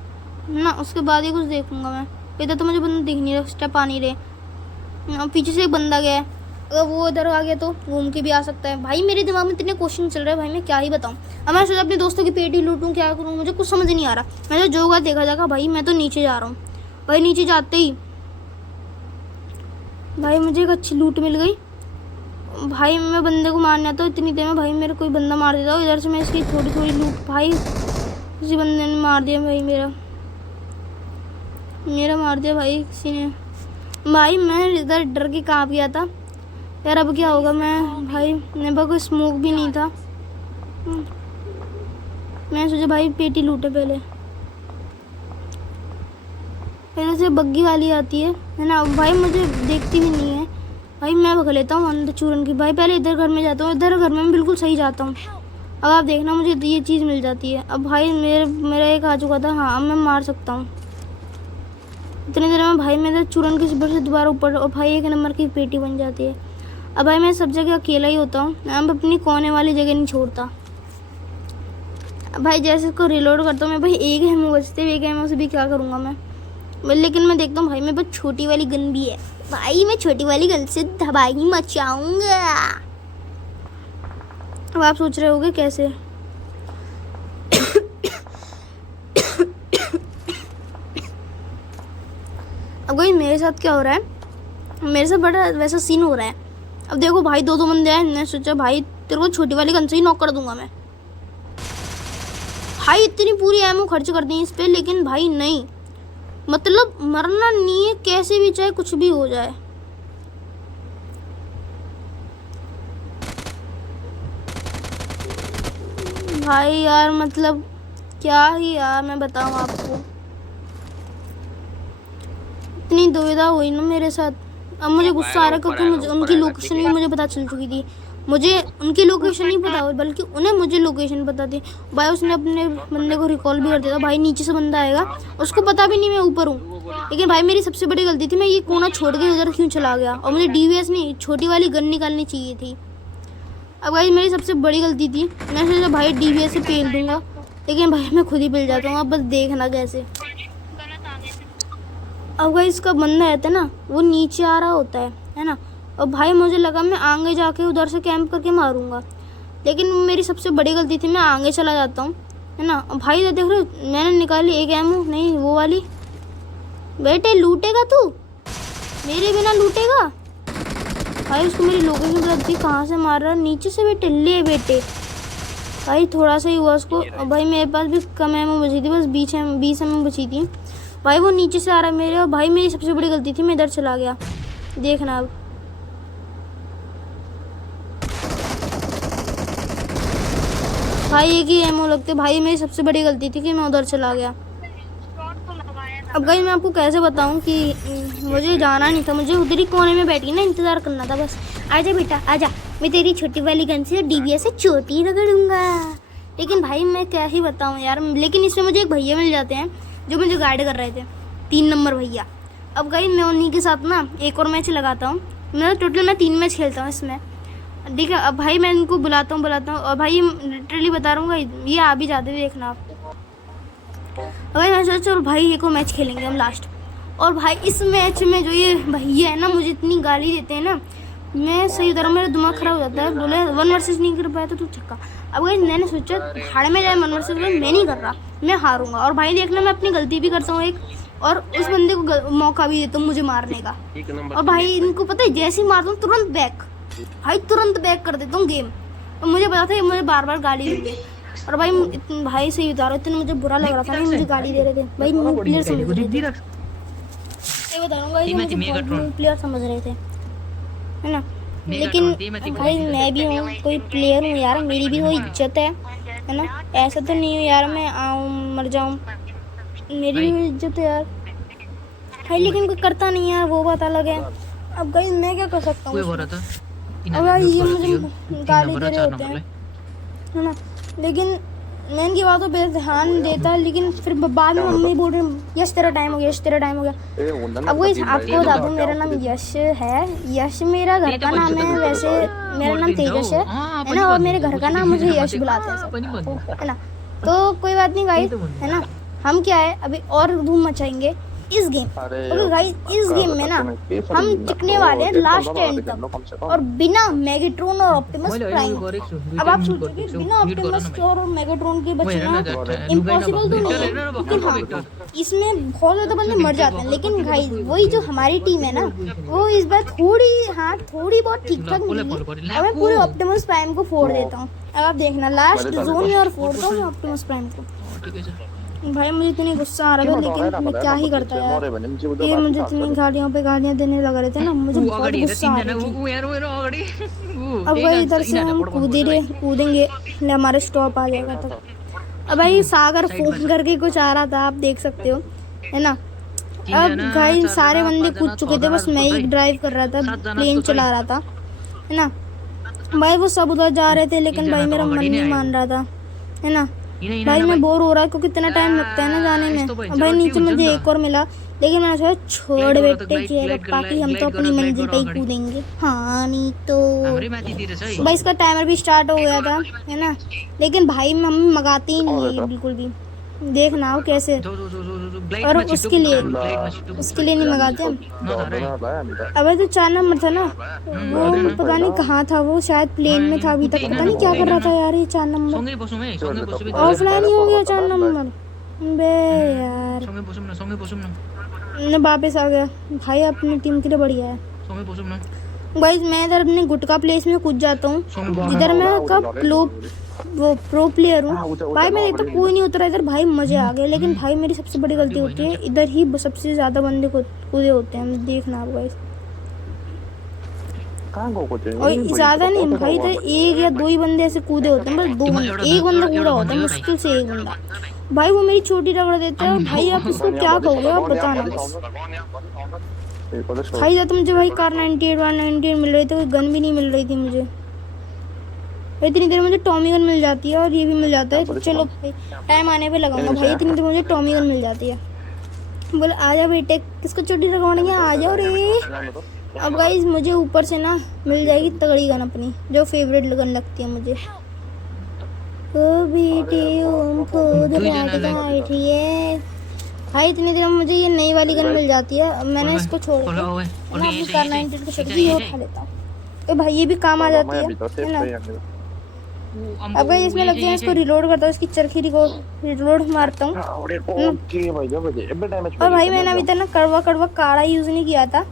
ना, उसके बाद ही कुछ देखूँगा मैं। इधर तो मुझे बंदा दिख नहीं रहा, स्टेप आ नहीं रहे। पीछे से एक बंदा गया है, अगर वो इधर आ गया तो घूम के भी आ सकता है। भाई मेरे दिमाग में इतने क्वेश्चन चल रहे हैं भाई, मैं क्या ही बताऊँ। अब मैं सोचा अपने दोस्तों की पेटी लूटूँ, क्या करूँ, मुझे कुछ समझ नहीं आ रहा। मैं तो जो होगा देखा जाएगा। भाई मैं तो नीचे जा रहा हूँ। भाई नीचे जाते ही भाई मुझे एक अच्छी लूट मिल गई। भाई मैं बंदे को मारना था, इतनी देर में भाई मेरे कोई बंदा मार देता हूँ। इधर से मैं इसकी थोड़ी थोड़ी लूट, भाई किसी बंदे ने मार दिया भाई, मेरा मार दिया भाई किसी ने। भाई मैं इधर डर के काँप गया था यार, अब क्या होगा। मैं भाई मेरे पास कोई स्मोक भी नहीं था। मैं सोचा भाई पेटी लूटे पहले। इधर से बग्गी वाली आती है ना, भाई मुझे देखती भी नहीं है। भाई मैं भग लेता हूँ अंदर चूरन की। भाई पहले इधर घर में जाता हूँ, इधर घर में मैं बिल्कुल सही जाता हूँ। अब आप देखना मुझे ये चीज़ मिल जाती है। अब भाई मेरा एक आ चुका था, हाँ अब मैं मार सकता हूँ। इतनी देर में भाई मेरे चूरन की सिबर से दोबारा ऊपर, और भाई 1 नंबर की पेटी बन जाती है। अब भाई मैं सब जगह अकेला ही होता हूँ, अब अपनी कोने वाली जगह नहीं छोड़ता। अब भाई जैसे इसको रिलोड करता हूँ मैं, भाई 1 एमओ बचते, 1 एमओ से भी क्या करूँगा मैं। लेकिन मैं देखता हूँ भाई मेरे पास छोटी वाली गन भी है। भाई मैं छोटी वाली गन से धमाके मचाऊंगा। अब आप सोच रहे होगे कैसे। अब भाई मेरे साथ क्या हो रहा है, मेरे साथ बड़ा वैसा सीन हो रहा है। अब देखो भाई 2 बंदे आए, मैंने सोचा भाई तेरे को छोटी वाली गन से ही नॉक कर दूंगा मैं। भाई इतनी पूरी एमओ खर्च कर दी इस पे, लेकिन भाई नहीं, मतलब मरना नहीं है कैसे भी, चाहे कुछ भी हो जाए। भाई यार मतलब क्या ही यार मैं बताऊं आपको, इतनी दुविधा हुई ना मेरे साथ। अब मुझे गुस्सा आ रहा है क्योंकि मुझे उनकी लोकेशन भी मुझे पता चल चुकी थी। मुझे उनकी लोकेशन नहीं पता, बल्कि उन्हें मुझे लोकेशन पता थी। भाई उसने अपने बंदे को रिकॉल भी कर दिया था। भाई नीचे से बंदा आएगा, उसको पता भी नहीं मैं ऊपर हूँ। लेकिन भाई मेरी सबसे बड़ी गलती थी, मैं ये कोना छोड़ के उधर क्यों चला गया, और मुझे DBS नहीं छोटी वाली गन निकालनी चाहिए थी। अब भाई मेरी सबसे बड़ी गलती थी, मैं सोचा भाई DBS से पेल दूंगा, लेकिन भाई मैं खुद ही पेल जाता हूँ। अब बस देखना कैसे। अब भाई इसका बंदा रहता है ना, वो नीचे आ रहा होता है ना, और भाई मुझे लगा मैं आगे जाके उधर से कैंप करके मारूंगा, लेकिन मेरी सबसे बड़ी गलती थी, मैं आगे चला जाता हूँ है ना। और भाई देख रहे हो मैंने निकाली 1 एमओ, नहीं वो वाली। बेटे लूटेगा तू, मेरे बिना लूटेगा, भाई उसको मेरी लोकेशन पता थी कहाँ से मार रहा है, नीचे से भी टिल्ली है बेटे। भाई थोड़ा सा ही हुआ उसको। भाई मेरे पास भी कम एमो बची थी, बस 20 एमो बची थी। भाई वो नीचे से आ रहा है मेरे, और भाई मेरी सबसे बड़ी गलती थी, मैं इधर चला गया। देखना अब भाई एक ही एमओ लगते। भाई मेरी सबसे बड़ी गलती थी कि मैं उधर चला गया। अब भाई मैं आपको कैसे बताऊं कि मुझे जाना नहीं था, मुझे उधर ही कोने में बैठ के ना इंतज़ार करना था बस। आजा बेटा आजा, मैं तेरी छोटी वाली गन से डीबीएस से चोटी रगड़ूंगा। लेकिन भाई मैं क्या ही बताऊं यार, लेकिन इसमें मुझे एक भैया मिल जाते हैं जो मुझे गाइड कर रहे थे, 3 नंबर भैया। अब भाई मैं उन्हीं के साथ ना एक और मैच लगाता हूँ। मैं टोटल 3 मैच खेलता हूँ इसमें, ठीक है। अब भाई मैं इनको बुलाता हूँ और भाई लिटरली बता रहा हूँ ये आ भी जाते थे, देखना आप। भाई मैं सोचा चलो भाई एक और मैच खेलेंगे हम लास्ट। और भाई इस मैच में जो ये भैया है ना मुझे इतनी गाली देते हैं ना, मैं सही तरह मेरा दिमाग खराब हो जाता है। बोले 1 वर्सेस नहीं कर पाया तो तू छक्का। अब भाई मैंने सोचा हाड़ में जाए 1 वर्सेस, मैं नहीं कर रहा, मैं हारूंगा। और भाई देखना मैं अपनी गलती भी करता हूँ एक, और उस बंदे को मौका भी देता हूँ मुझे मारने का। और भाई इनको पता है जैसे ही मारता हूँ तुरंत बैक, भाई तुरंत बैक कर देता हूँ गेम। और मुझे पता था ये मुझे बार बार गाली देंगे। और भाई सही बता रहा हूँ, इतना मुझे बुरा लग रहा था, नहीं मुझे गाली दे रहे थे भाई। न्यू प्लेयर समझ रहे थे, ये बता रहा हूँ भाई, मुझे न्यू प्लेयर समझ रहे थे, है ना। लेकिन भाई मैं भी हूँ, कोई प्लेयर हूँ यार, मेरी भी वो इज्जत है ना। ऐसा तो नहीं हो यार मैं आऊँ मर जाऊँ, मेरी भी इज्जत है यार भाई। लेकिन कोई करता नहीं यार, वो बात अलग है। अब भाई मैं क्या कर सकता हूँ। अब भाई ये मुझे गाली दे रहे होते हैं, है ना। लेकिन मैं इनकी बातों पे ध्यान देता, लेकिन फिर बाद में मम्मी बोल रही यश तेरा टाइम हो गया, यश तेरा टाइम हो गया। अब वही आपको बता दूँ, मेरा नाम यश है। यश मेरा घर का नाम है, वैसे मेरा नाम तेजस है ना। और मेरे घर का नाम मुझे यश बुलाते हैं सब, है ना। तो कोई बात नहीं गाइस, है ना। हम क्या है अभी और धूम मचाएंगे इस गेम। ओके गाइस, इस गेम में ना हम टिकने वाले हैं लास्ट एंड तक, और बिना मेगाट्रॉन और ऑप्टिमस प्राइम। अब आप सोचोगे बिना ऑप्टिमस और मेगाट्रॉन के बचना इम्पॉसिबल तो नहीं है, लेकिन हाँ इसमें बहुत ज़्यादा बंदे मर जाते हैं। लेकिन गाइस वही जो हमारी टीम है ना, वो इस बार थोड़ी बहुत ठीक ठाक मिली। अब मैं पूरे ऑप्टिमस प्राइम को फोड़ देता हूँ। अब आप देखना लास्ट जोन में और फोड़ता हूँ ऑप्टिमस प्राइम को। भाई मुझे इतनी गुस्सा आ रहा था, लेकिन मैं क्या ही करता यार। ये मुझे इतनी गालियों पे गालियाँ देने लग रहे थे ना, मुझे बहुत गुस्सा आ रही थी। अब भाई इधर से हम कूदेंगे, हमारे स्टॉप आ जाएगा तब। अब भाई सागर फोन करके कुछ आ रहा था, आप देख सकते हो, है ना। अब भाई सारे बंदे कूद चुके थे, बस मैं ही ड्राइव कर रहा था, प्लेन चला रहा था, है ना। भाई वो सब उधर जा रहे थे, लेकिन भाई मेरा मन नहीं मान रहा था, है ना। भाई मैं बोर हो रहा है, क्योंकि इतना टाइम लगता है ना जाने में। अब भाई नीचे मुझे एक और मिला, लेकिन मैंने सोचा छोड़ बेटे बाकी हम तो अपनी मंजिल पे ही कूदेंगे। हाँ नहीं तो भाई इसका टाइमर भी स्टार्ट हो गया था, है ना। लेकिन भाई मम्मी मंगाती ही नहीं है बिल्कुल भी, देखना हो कैसे। और उसके लिए नहीं मंगाते हम। अब तो 4 नंबर था ना, वो पता नहीं कहाँ था, वो शायद प्लेन में था अभी तक, पता नहीं क्या कर रहा था यार ये 4 नंबर। ऑफलाइन ही हो गया 4 नंबर बे यार। मैं वापस आ गया भाई, अपनी टीम के लिए बढ़िया है। गाइस मैं इधर अपने गुटका प्लेस में कूद जाता हूँ, जिधर मैं प्रो प्लेयर हूँ। भाई मैं देखता कोई नहीं उतरा इधर, भाई मजे आ गए। लेकिन भाई मेरी सबसे बड़ी गलती होती है, इधर ही सबसे ज्यादा बंदे कूदे होते हैं, देखना आप गाइस। और ज्यादा नहीं भाई, इधर 1 या 2 ही बंदे ऐसे कूदे होते हैं, बस 2 बंदे, 1 बंदा कूदा होता है मुश्किल से 1 बंदा। भाई वो मेरी छोटी रगड़ देता है। भाई आप इसको क्या कहोगे आप बताना बस। भाई जाता मुझे भाई कार 98 198 मिल रही थी, गन भी नहीं मिल रही थी मुझे। इतनी देर मुझे टॉमी गन मिल जाती है, और ये भी मिल जाता है। तो चलो टाइम आने पे लगाऊंगा भाई, इतनी देर मुझे टॉमी गन मिल जाती है। बोले आजा बेटे, किसको चोटी लगवानी है, आ जाओ रे। अब गाइस मुझे ऊपर से ना मिल जाएगी तगड़ी गन अपनी, जो फेवरेट गन लगती है मुझे। ओ बेटे ओम खुद भाई इतनी देर में मुझे ये नई वाली गन मिल जाती है। अब मैंने इसको छोड़ दिया, मैं अपनी कार 98 को छोड़ दी, ये उठा लेता हूँ। तो भाई ये भी काम आ जाती है ना। अब भाई इसमें लग जाए, इसको रिलोड करता हूँ, इसकी चरखी रिलोड मारता हूँ। और भाई मैंने अभी तक ना कड़वा काढ़ा यूज़ नहीं किया था,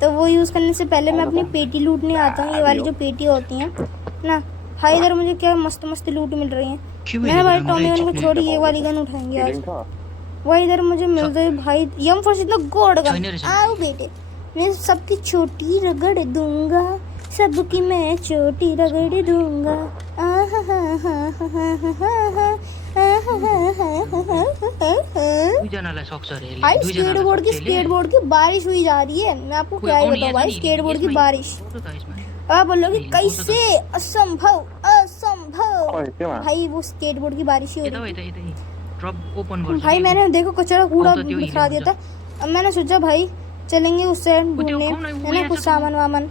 तो वो यूज़ करने से पहले मैं अपनी पेटी लूटने आता हूँ। ये वाली जो पेटी होती हैं ना भाई, इधर मुझे क्या मस्त मस्त लूट मिल रही है। मैं भाई टॉमी गन को छोड़ ये वाली गन उठाएंगे आज। वही इधर मुझे मिल रही भाई यम फॉर इतना गोड गन। आओ बेटे, मैं सबकी चोटी रगड़ दूंगा, सबकी मैं चोटी रगड़ दूंगा। भाई स्केटबोर्ड की बारिश हुई जा रही है। मैं आपको क्या ही बताऊं भाई, स्केटबोर्ड की बारिश। आप बोलोगे कैसे, असंभव असंभव। भाई वो स्केटबोर्ड की बारिश ही हो रही थी। भाई मैंने देखो कचरा कूड़ा बिखरा दिया था। अब मैंने सोचा भाई चलेंगे उस साइड ढूंढने, है ना, कुछ सामान वामान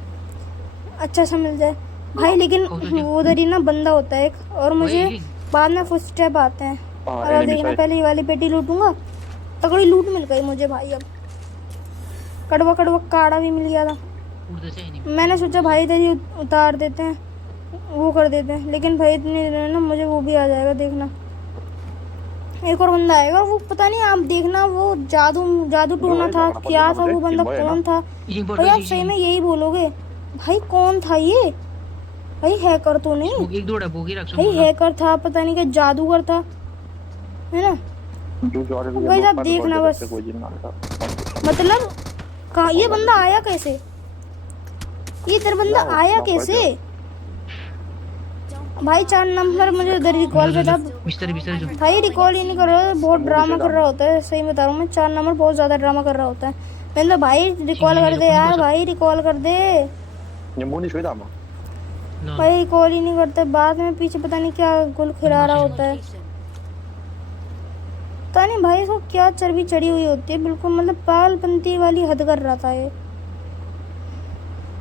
अच्छा सा मिल जाए भाई। लेकिन उधर ही ना बंदा होता है एक, और मुझे बाद में फुटस्टेप आते हैं। और अब देखना, पहले ये वाली पेटी लूटूंगा। तगड़ी लूट मिल गई मुझे भाई। अब कड़वा कड़वा काड़ा भी मिल गया था। मैंने सोचा भाई इधर ही उतार देते हैं, वो कर देते हैं। लेकिन भाई इतनी देर में ना मुझे वो भी आ जाएगा। देखना एक और बंदा आएगा, वो पता नहीं, आप देखना वो जादू टोना था, क्या था वो बंदा, कौन था भाई? आप सही में यही बोलोगे भाई कौन था ये? भाई हैकर तो नहीं भाई, हैकर था पता नहीं क्या, जादूगर था, है ना भाई? आप देखना बस। मतलब कहाँ ये बंदा आया कैसे? ये तेरा बंदा आया कैसे भाई? 4 नंबर मुझे उधर रिकॉल पे था भाई। रिकॉल ही नहीं कर रहा, बहुत ड्रामा कर रहा होता है। सही बता रहा हूँ मैं, 4 नंबर बहुत ज्यादा ड्रामा कर रहा होता है। मैंने भाई रिकॉल कर दे यार, भाई रिकॉल कर दे भाई। रिकॉल ही नहीं करते, बाद में पीछे पता नहीं क्या गुल खिला रहा होता है। पता नहीं भाई इसको क्या चर्बी चढ़ी हुई होती है, बिल्कुल मतलब पालपंती वाली हद कर रहा था ये।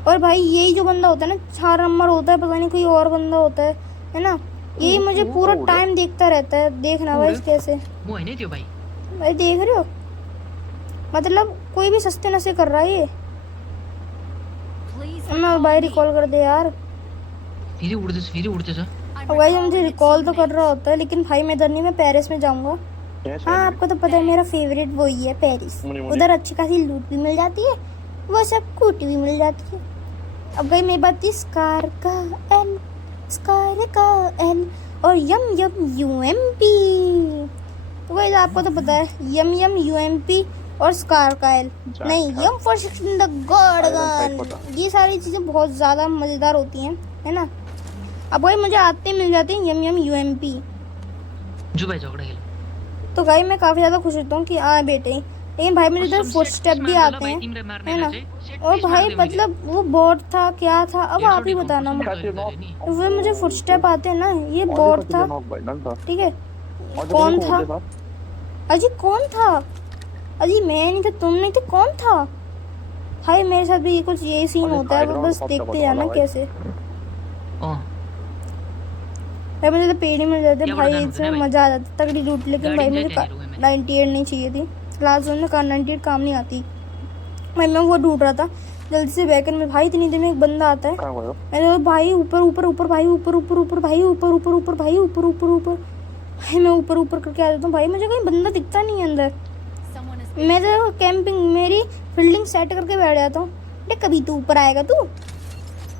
और भाई यही जो बंदा होता है ना, 4 नंबर होता है, पता नहीं कोई और बंदा होता है ना, यही मुझे पूरा टाइम देखता रहता है। देखना भाई कैसे भाई देख रहे हो, मतलब कोई भी सस्ते नशे कर रहा है ये। मैं भाई रिकॉल कर दे यार। भाई मुझे रिकॉल तो कर रहा होता है, लेकिन भाई मैं इधर नहीं, मैं पेरिस में जाऊंगा। हाँ आपको तो पता है मेरा फेवरेट वही है पेरिस। उधर अच्छी खासी लूट भी मिल जाती है, वो सब कूटी भी मिल जाती है। अब गई मेरी बात स्कार का एन और यम यम यूएमपी। वही आपको तो पता है, यम यम यूएमपी और स्कार का एल नहीं, यम फॉर 16 द गॉड गन। ये सारी चीज़ें बहुत ज़्यादा मज़ेदार होती हैं, है ना। अब वही मुझे आते मिल जाते हैं यम यम यूएमपी। तो भाई मैं काफ़ी ज़्यादा खुश होता हूँ कि हाँ बेटे, लेकिन भाई मुझे इधर फुटस्टेप भी आते हैं, है ना। और भाई मतलब वो बॉट था क्या था, अब आप ही बताना मुझे। वो मुझे फुटस्टेप आते हैं ना, ये बॉट था, ठीक है। कौन था अजी? कौन था अजी? मैं नहीं था, तुम नहीं थे, कौन था भाई? मेरे साथ भी कुछ यही सीन होता है, वो बस देखते जाना कैसे। भाई मुझे तो पेड़ ही मिल जाते भाई, इसमें मजा आ जाता, तगड़ी लूट। लेकिन भाई मुझे 98 नहीं चाहिए थी, क्लास 1 में 98 काम नहीं आती भाई। मैं वो ढूंढ रहा था जल्दी से बैकन में। भाई इतनी देर में एक बंदा आता है, मैंने भाई ऊपर ऊपर ऊपर भाई ऊपर ऊपर ऊपर भाई ऊपर ऊपर ऊपर भाई ऊपर ऊपर ऊपर भाई मैं ऊपर ऊपर करके आ जाता हूँ भाई। मुझे कहीं बंदा दिखता नहीं है अंदर। मैं तो कैंपिंग मेरी फील्डिंग सेट करके बैठ जाता हूँ। अरे कभी तू ऊपर आएगा, तू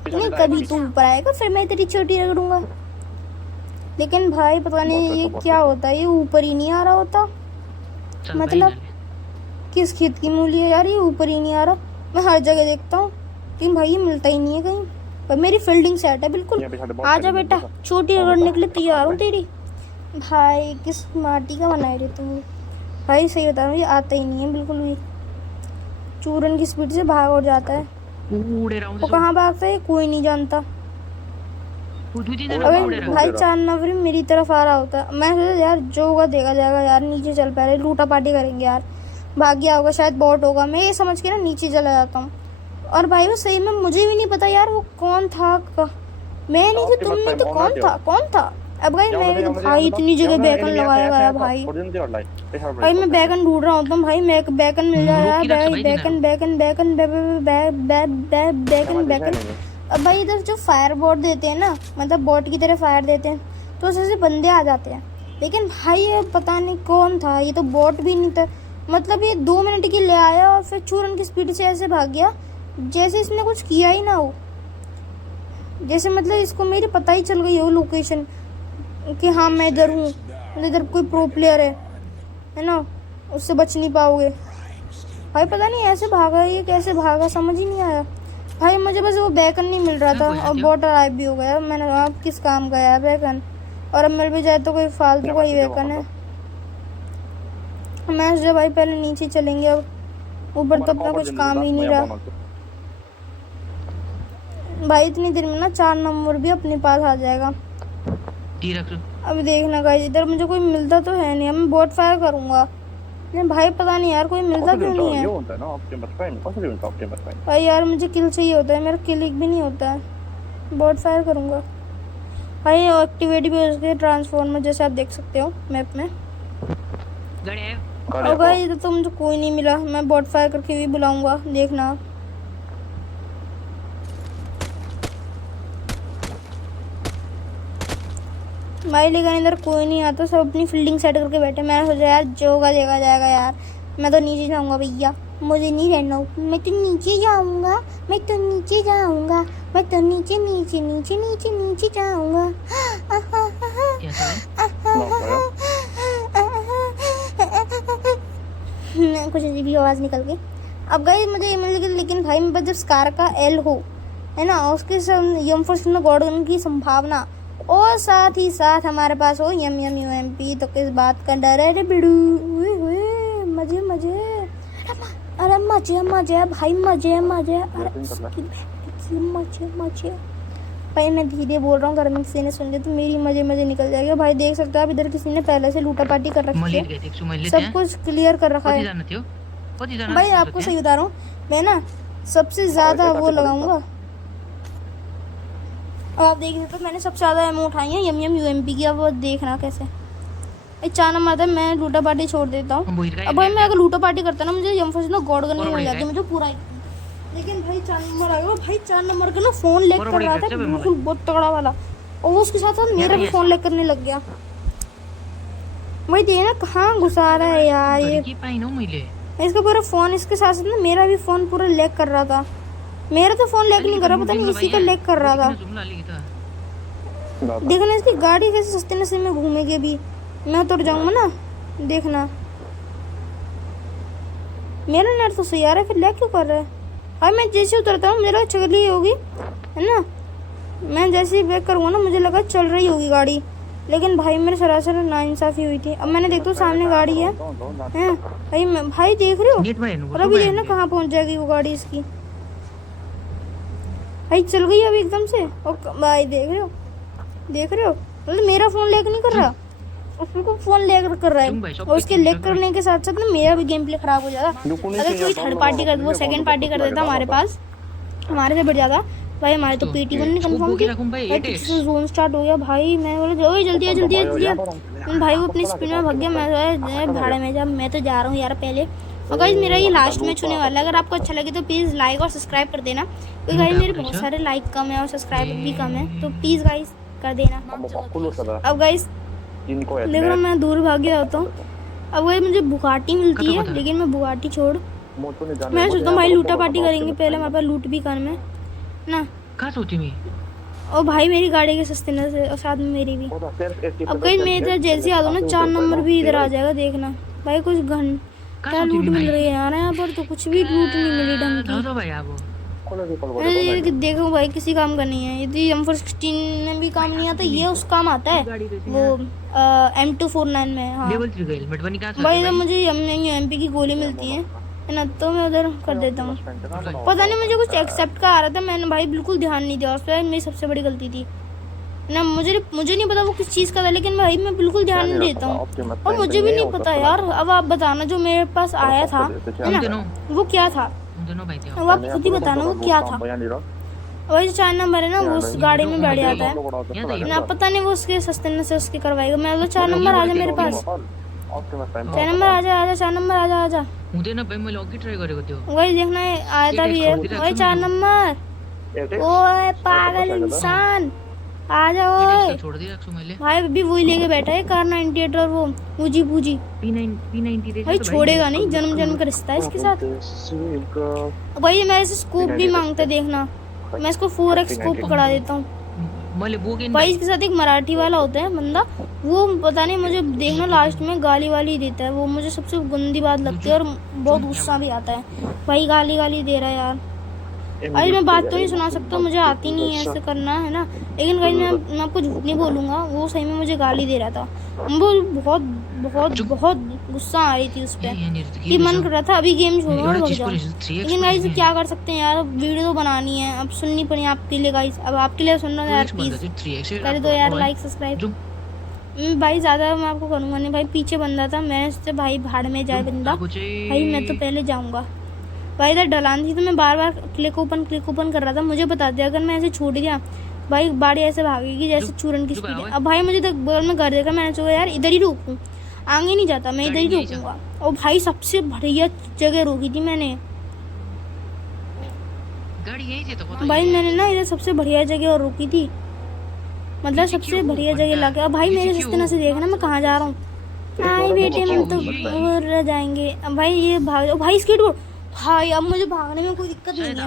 नहीं कभी तू ऊपर आएगा, फिर मैं तेरी चोटी रगड़ूंगा। लेकिन भाई पता नहीं ये क्या होता है, ये ऊपर ही नहीं आ रहा होता। मतलब किस खेत की मूली है यार, ये ऊपर ही नहीं आ रहा। मैं हर जगह देखता हूँ लेकिन भाई ये मिलता ही नहीं है कहीं। पर मेरी फील्डिंग सेट है बिल्कुल। आजा बेटा, चोटी रगड़ने के लिए तैयार हूँ तेरी। भाई किस माटी का बनाए रहे तुम भाई? सही बता रहा हूँ, ये आता ही नहीं है बिल्कुल भी। चूरन की स्पीड से भाग और जाता है। वो कहाँ भागता है कोई नहीं जानता। अगर भाई 4 नंबर मेरी तरफ आ रहा होता, मैं सोचा यार जो होगा देखा जाएगा यार, नीचे चल पहले लूटा पार्टी करेंगे यार। भाग गया होगा शायद, बॉट होगा, मैं ये समझ के ना नीचे चला जाता हूँ। और भाई वो सही में मुझे भी नहीं पता यार वो कौन था। मैं नहीं थी, तुम नहीं तो कौन था? अब भाई मैं भाई इतनी जगह बैकन लगाया गया भाई। भाई मैं बैकन ढूंढ रहा होता हूँ भाई, मैं बैकन मिल जाए bacon bacon bacon bacon bacon. अब भाई इधर जो फायर बोट देते हैं ना, मतलब बोट की तरह फायर देते हैं, तो उससे बंदे आ जाते हैं। लेकिन भाई ये पता नहीं कौन था, ये तो बोट भी नहीं था। मतलब ये 2 मिनट की ले आया और फिर चूरन की स्पीड से ऐसे भाग गया। जैसे इसने कुछ किया ही ना हो, जैसे मतलब इसको मेरी पता ही चल गई हो लोकेशन कि हाँ मैं इधर हूँ, मतलब इधर कोई प्रो प्लेयर है ना, उससे बच नहीं पाओगे भाई। पता नहीं ऐसे भागा, ये कैसे भागा समझ ही नहीं आया भाई। मुझे बस वो बैकन नहीं मिल रहा था और बॉट अराइव भी हो गया। मैंने कहा अब किस काम का है बैकन, और अब मिल भी जाए तो कोई फालतू का ही बैकन है। मैं सोचा भाई पहले नीचे चलेंगे, अब ऊपर तो अपना कुछ काम ही नहीं रहा भाई। इतनी देर में ना 4 नंबर भी अपने पास आ जाएगा। अभी देखना गाइस, इधर मुझे कोई मिलता तो है नहीं, अब मैं बॉट फायर करूंगा। नहीं भाई पता नहीं यार कोई मिलता क्यों नहीं है भाई। यार मुझे किल चाहिए होता है, मेरा किल भी नहीं होता है। बॉट फायर करूंगा भाई। एक्टिवेट भी हो उसके ट्रांसफॉर्मर जैसे आप देख सकते हो मैप में। और गाइस इधर तो मुझे कोई नहीं मिला, मैं बॉट फायर करके भी बुलाऊंगा, देखना। भाई लेकिन इधर कोई नहीं आता, सब अपनी फील्डिंग सेट करके बैठे। मैंने सोचा यार जो होगा देखा जाएगा यार, मैं तो नीचे जाऊंगा भैया, मुझे नहीं रहना। मैं तो नीचे जाऊंगा, मैं तो नीचे जाऊंगा, मैं तो नीचे नीचे नीचे नीचे नीचे जाऊंगा। कुछ अजीब ही आवाज निकल गई। अब गई मुझे ये मिल गई, लेकिन भाई मेरे पास जब स्कार का एल हो है ना, उसके यम गॉर्डन की संभावना, और साथ ही साथ हमारे पास हो यम यम यूएमपी, तो किस बात का डर है रे बिड़ू। मजे मजे, अरे मजे मजे भाई, मजे मजे, अरे मजे मजे भाई। मैं धीरे बोल रहा हूँ, घर में किसी ने सुन लिया तो मेरी मजे मजे निकल जाएगा भाई। देख सकते हो आप इधर किसी ने पहले से लूटा पार्टी कर रखी है, सब कुछ क्लियर कर रखा है भाई। आपको सही बता रहा हूँ, मैं ना सबसे ज्यादा वो लगाऊंगा। आप देख सकते हो मैंने सबसे ज़्यादा एमो उठाई है यम यम यूएमपी की। अब वो देखना कैसे 4 नंबर था, मैं लूटा पार्टी छोड़ देता हूँ। अब भाई मैं अगर लूटा पार्टी करता ना, मुझे यम फर्स्ट ना गॉड गन मिल जाती मुझे पूरा ही। लेकिन भाई 4 नंबर आ गया भाई। 4 नंबर का ना फ़ोन लैग कर रहा था बिल्कुल बहुत तगड़ा वाला, और वो उसके साथ साथ मेरा भी फ़ोन लैग करने लग गया भाई। देखना कहाँ घुसा रहा है यार ये, इसका पूरा फ़ोन, इसके साथ साथ ना मेरा भी फ़ोन पूरा लैग कर रहा था। मेरा तो फोन लैग नहीं कर रहा, पता नहीं इसी का लैग कर रहा था। देखना इसकी गाड़ी कैसे सस्ते नशे में घूमेगी। अभी मैं उतर जाऊंगा ना, देखना मेरा नेट तो सही आ रहा है, फिर लैग क्यों कर रहा है भाई। मैं जैसे उतरता हूँ मेरा चल रही होगी है ना, मैं जैसे ही बैक करूँगा ना मुझे लगा चल रही होगी गाड़ी, लेकिन भाई मेरे सरासर नाइंसाफी हुई थी। अब मैंने देखता हूँ सामने गाड़ी है भाई, भाई देख रहे हो, और अभी देखना कहाँ पहुँच जाएगी वो गाड़ी इसकी भाई। चल गई अभी एकदम से। और भाई देख रहे हो मतलब मेरा फोन लैग नहीं कर रहा, उसको फोन लैग कर रहा है, और उसके लैग करने के साथ साथ ना मेरा भी गेम प्ले खराब हो जाता। अगर कोई थर्ड पार्टी कर वो सेकंड पार्टी कर देता हमारे पास, हमारे से बढ़ जाता भाई। हमारे तो PT1 ने कंफर्म किया, जोन स्टार्ट हो गया भाई। मैं बोला जल्दी जल्दी भाई, वो अपनी स्पीड में भाग गया। मैं भाड़े में जा, मैं तो जा रहा हूँ यार पहले। और गाइस मेरा ये लास्ट मैच होने वाला है, अगर आपको अच्छा लगे तो प्लीज़ लाइक और सब्सक्राइब कर देना, क्योंकि गाइस मेरे बहुत सारे लाइक कम है और सब्सक्राइब भी कम है, तो प्लीज़ गाइस कर देना। अब गाइस देखो मैं दूर भाग गया होता हूँ। अब गाइस मुझे बुगाटी मिलती है, लेकिन मैं बुगाटी छोड़ मैं सोचता हूँ भाई लूटा पार्टी करेंगे पहले, हमारे पास लूट भी करना है ना। और भाई मेरी गाड़ी के सस्ते न से, और साथ में मेरी भी। अब गाइस मैं इधर जैसे आ दूँ ना 4 नंबर भी इधर आ जाएगा, देखना भाई। कुछ क्या लूट मिल रही है यार, यहाँ पर तो कुछ भी लूट नहीं मिली ढंग की। देखो भाई किसी काम का नहीं है, यदि M416 में भी काम नहीं आता, ये उस काम आता है वो M249 में। हाँ भाई जब मुझे MP की गोली मिलती है ना, तो मैं उधर कर देता हूँ। पता नहीं मुझे कुछ एक्सेप्ट का आ रहा था, मैंने भाई बिल्कुल ध्यान नहीं दिया उस पर, मेरी सबसे बड़ी गलती थी ना। मुझे नहीं पता वो किस चीज़ का था, लेकिन भाई मैं बिल्कुल ध्यान नहीं देता हूँ, और मुझे भी नहीं पता यार। अब आप बताना जो मेरे पास आया था है ना, वो क्या था, अब आप खुद ही बताना वो क्या था। वही 4 नंबर है ना, वो उस गाड़ी में बैठ जाता है ना, पता नहीं वो उसके सस्ते से उसके करवाएगा। मैं बोला 4 नंबर आ जा मेरे पास, 4 नंबर आ जा 4 नंबर आ जा। वही देखना आया था भी है, वही 4 नंबर। ओए पागल इंसान, आ जाओ ओए। छोड़ दिया सुमेले भाई अभी वही लेके बैठा है कार 98 और वो पूजी पूजी। P90 देख भाई तो छोड़ेगा नहीं, जन्म जन्म का रिश्ता है इसके साथ। भाई ये मेरे से स्कोप भी मांगता है, देखना मैं इसको 4x स्कोप पकड़ा देता हूँ। मले वो गेन भाई इसके साथ एक मराठी वाला होता है बंदा, वो पता नहीं मुझे देखना लास्ट में गाली वाली देता है, वो मुझे सबसे गंदी बात लगती है और बहुत गुस्सा भी आता है। भाई गाली गाली दे रहा है यार। अरे मैं बात तो नहीं सुना सकता, मुझे आती नहीं है ऐसे करना, है ना। लेकिन भाई मैं आपको झूठ नहीं बोलूँगा, वो सही में मुझे गाली दे रहा था। वो बहुत बहुत बहुत गुस्सा आ रही थी उस पर कि मन कर रहा था अभी गेम छोड़ो और भाग जाओ। लेकिन गाइस क्या कर सकते हैं यार, वीडियो तो बनानी है, अब सुननी पड़ी आपके लिए गाइस। अब आपके लिए सुन रहा हूँ यार, प्लीज़ कर दो यार लाइक सब्सक्राइब। भाई ज़्यादा मैं आपको करूँगा नहीं भाई, पीछे बंदा था, मैं उससे भाई भाड़ में जाए बंदा, भाई मैं तो पहले जाऊँगा। भाई इधर ढलान थी तो मैं बार बार क्लिक ओपन कर रहा था, मुझे बता दिया अगर मैं ऐसे छोड़ दिया भाई बाड़ी ऐसे भागेगी जैसे चूरन की स्पीड। अब भाई मुझे तक बगल में घर देखा, मैंने सोचा यार इधर ही रोकूँ, आगे नहीं जाता, मैं इधर ही रोकूंगा। और भाई सबसे बढ़िया जगह रोकी थी मैंने, भाई मैंने ना इधर सबसे बढ़िया जगह और रोकी थी, मतलब सबसे बढ़िया जगह लाके। अब भाई मेरे रास्ते से देखना मैं कहाँ जा रहा हूँ। हाय बेटे हम तो रह जाएंगे। अब भाई ये भाग, भाई स्केटबोर्ड भाई, अब मुझे भागने में कोई दिक्कत नहीं है।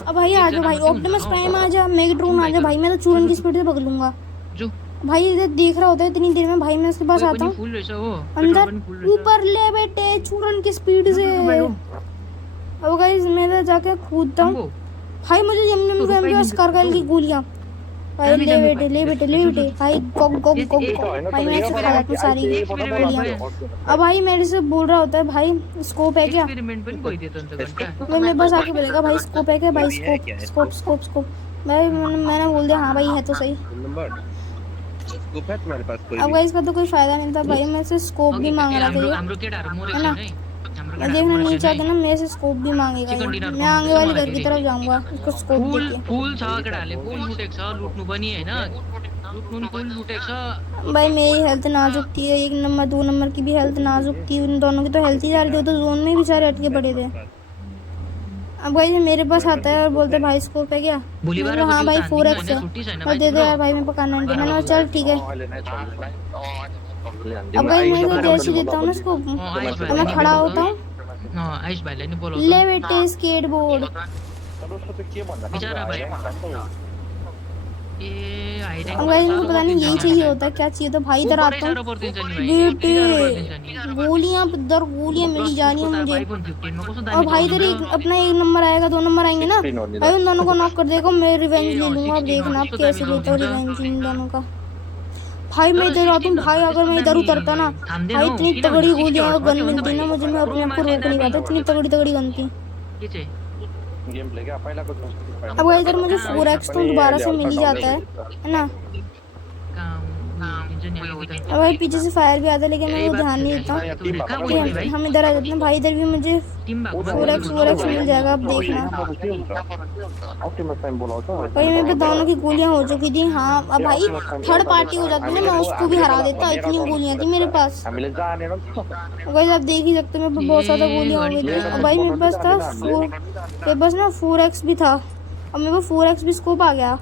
अब भाई आ जाओ भाई, ऑप्टिमस प्राइम आ जा, मेगाट्रॉन आ जा भाई, मैं तो चूरन की स्पीड से भाग लूंगा। भाई इधर देख रहा होता है इतनी देर में, भाई मैं उसके पास आता हूँ अंदर, ऊपर ले बेटे चूरन की स्पीड से। अब गाइस मैं इधर जाके कूदता हूँ, भाई मुझे यम स्कारगाइल की गोलियाँ, भाई ले बेटे भाई गॉग गॉग गॉग, भाई मैं ऐसे खा जाती हूँ सारी गोलियाँ। अब भाई मेरे से बोल रहा होता है भाई स्कोप है क्या, मैं मेरे पास आके बोलेगा भाई स्कोप है क्या, भाई स्कोप स्कोप स्कोप। भाई मैंने बोल दिया हाँ भाई है तो सही। अब भाई इसका तो कोई फायदा नहीं था, भाई मैं से स्कोप भी मांग रहा था है ना, मैं देखना नहीं चाहता ना, मेरे से स्कोप भी मांगेगा, मैं आगे वाली घर की तरफ जाऊंगा उसको स्कोप देके। भाई मेरी हेल्थ नाजुक थी, 1 नंबर 2 नंबर की भी हेल्थ नाजुक थी, उन दोनों की तो हेल्थ ही जा रही थी, तो जोन में भी सारे अटके पड़े थे। अब भाई ये मेरे पास आता है और बोलते है भाई स्कोप है क्या, हाँ भाई 4x है, और दे दो यार भाई मैं पकाना नहीं, मैंने चल ठीक है। अब भाई मैं जैसे देता हूँ ना स्कोप, मैं खड़ा होता हूँ, ले बेटे स्केटबोर्ड। अब भाई इनको पता नहीं यही चाहिए होता है, क्या चाहिए था भाई, इधर आता हूँ बेटे, गोलियां इधर गोलियां मिली जा रही है मुझे। और भाई इधर अपना 1 नंबर आएगा 2 नंबर आएंगे ना, भाई उन दोनों को नॉक कर देगा, मैं रिवेंज ले लूंगा। अब देखना आप कैसे लेता हूँ रिवेंज इन दोनों का। भाई मैं इधर आता हूँ भाई, अगर मैं इधर उतरता ना भाई इतनी तगड़ी गोलियां और गन मिलती ना मुझे, मैं अपने आप को रोक नहीं पाता, इतनी तगड़ी तगड़ी गन थी। अब भाई इधर मुझे 4x तो दोबारा से मिल ही जाता है ना। अब भाई पीछे से फायर भी आता है, लेकिन मैं वो ध्यान नहीं देता हूँ, हम इधर आ जाते हैं। भाई इधर भी मुझे 4x मिल जाएगा, अब देखना। भाई मेरे पे दोनों की गोलियां हो चुकी थी, हाँ अब भाई थर्ड पार्टी हो जाती है ना, मैं उसको भी हरा देता, इतनी गोलियां थी मेरे पास। भाई आप देख ही सकते मेरे पास बहुत ज़्यादा गोलियां हो गई थी। अब भाई मेरे पास था मेरे पास ना 4x भी था, अब मेरे पास 4x भी स्कोप आ गया।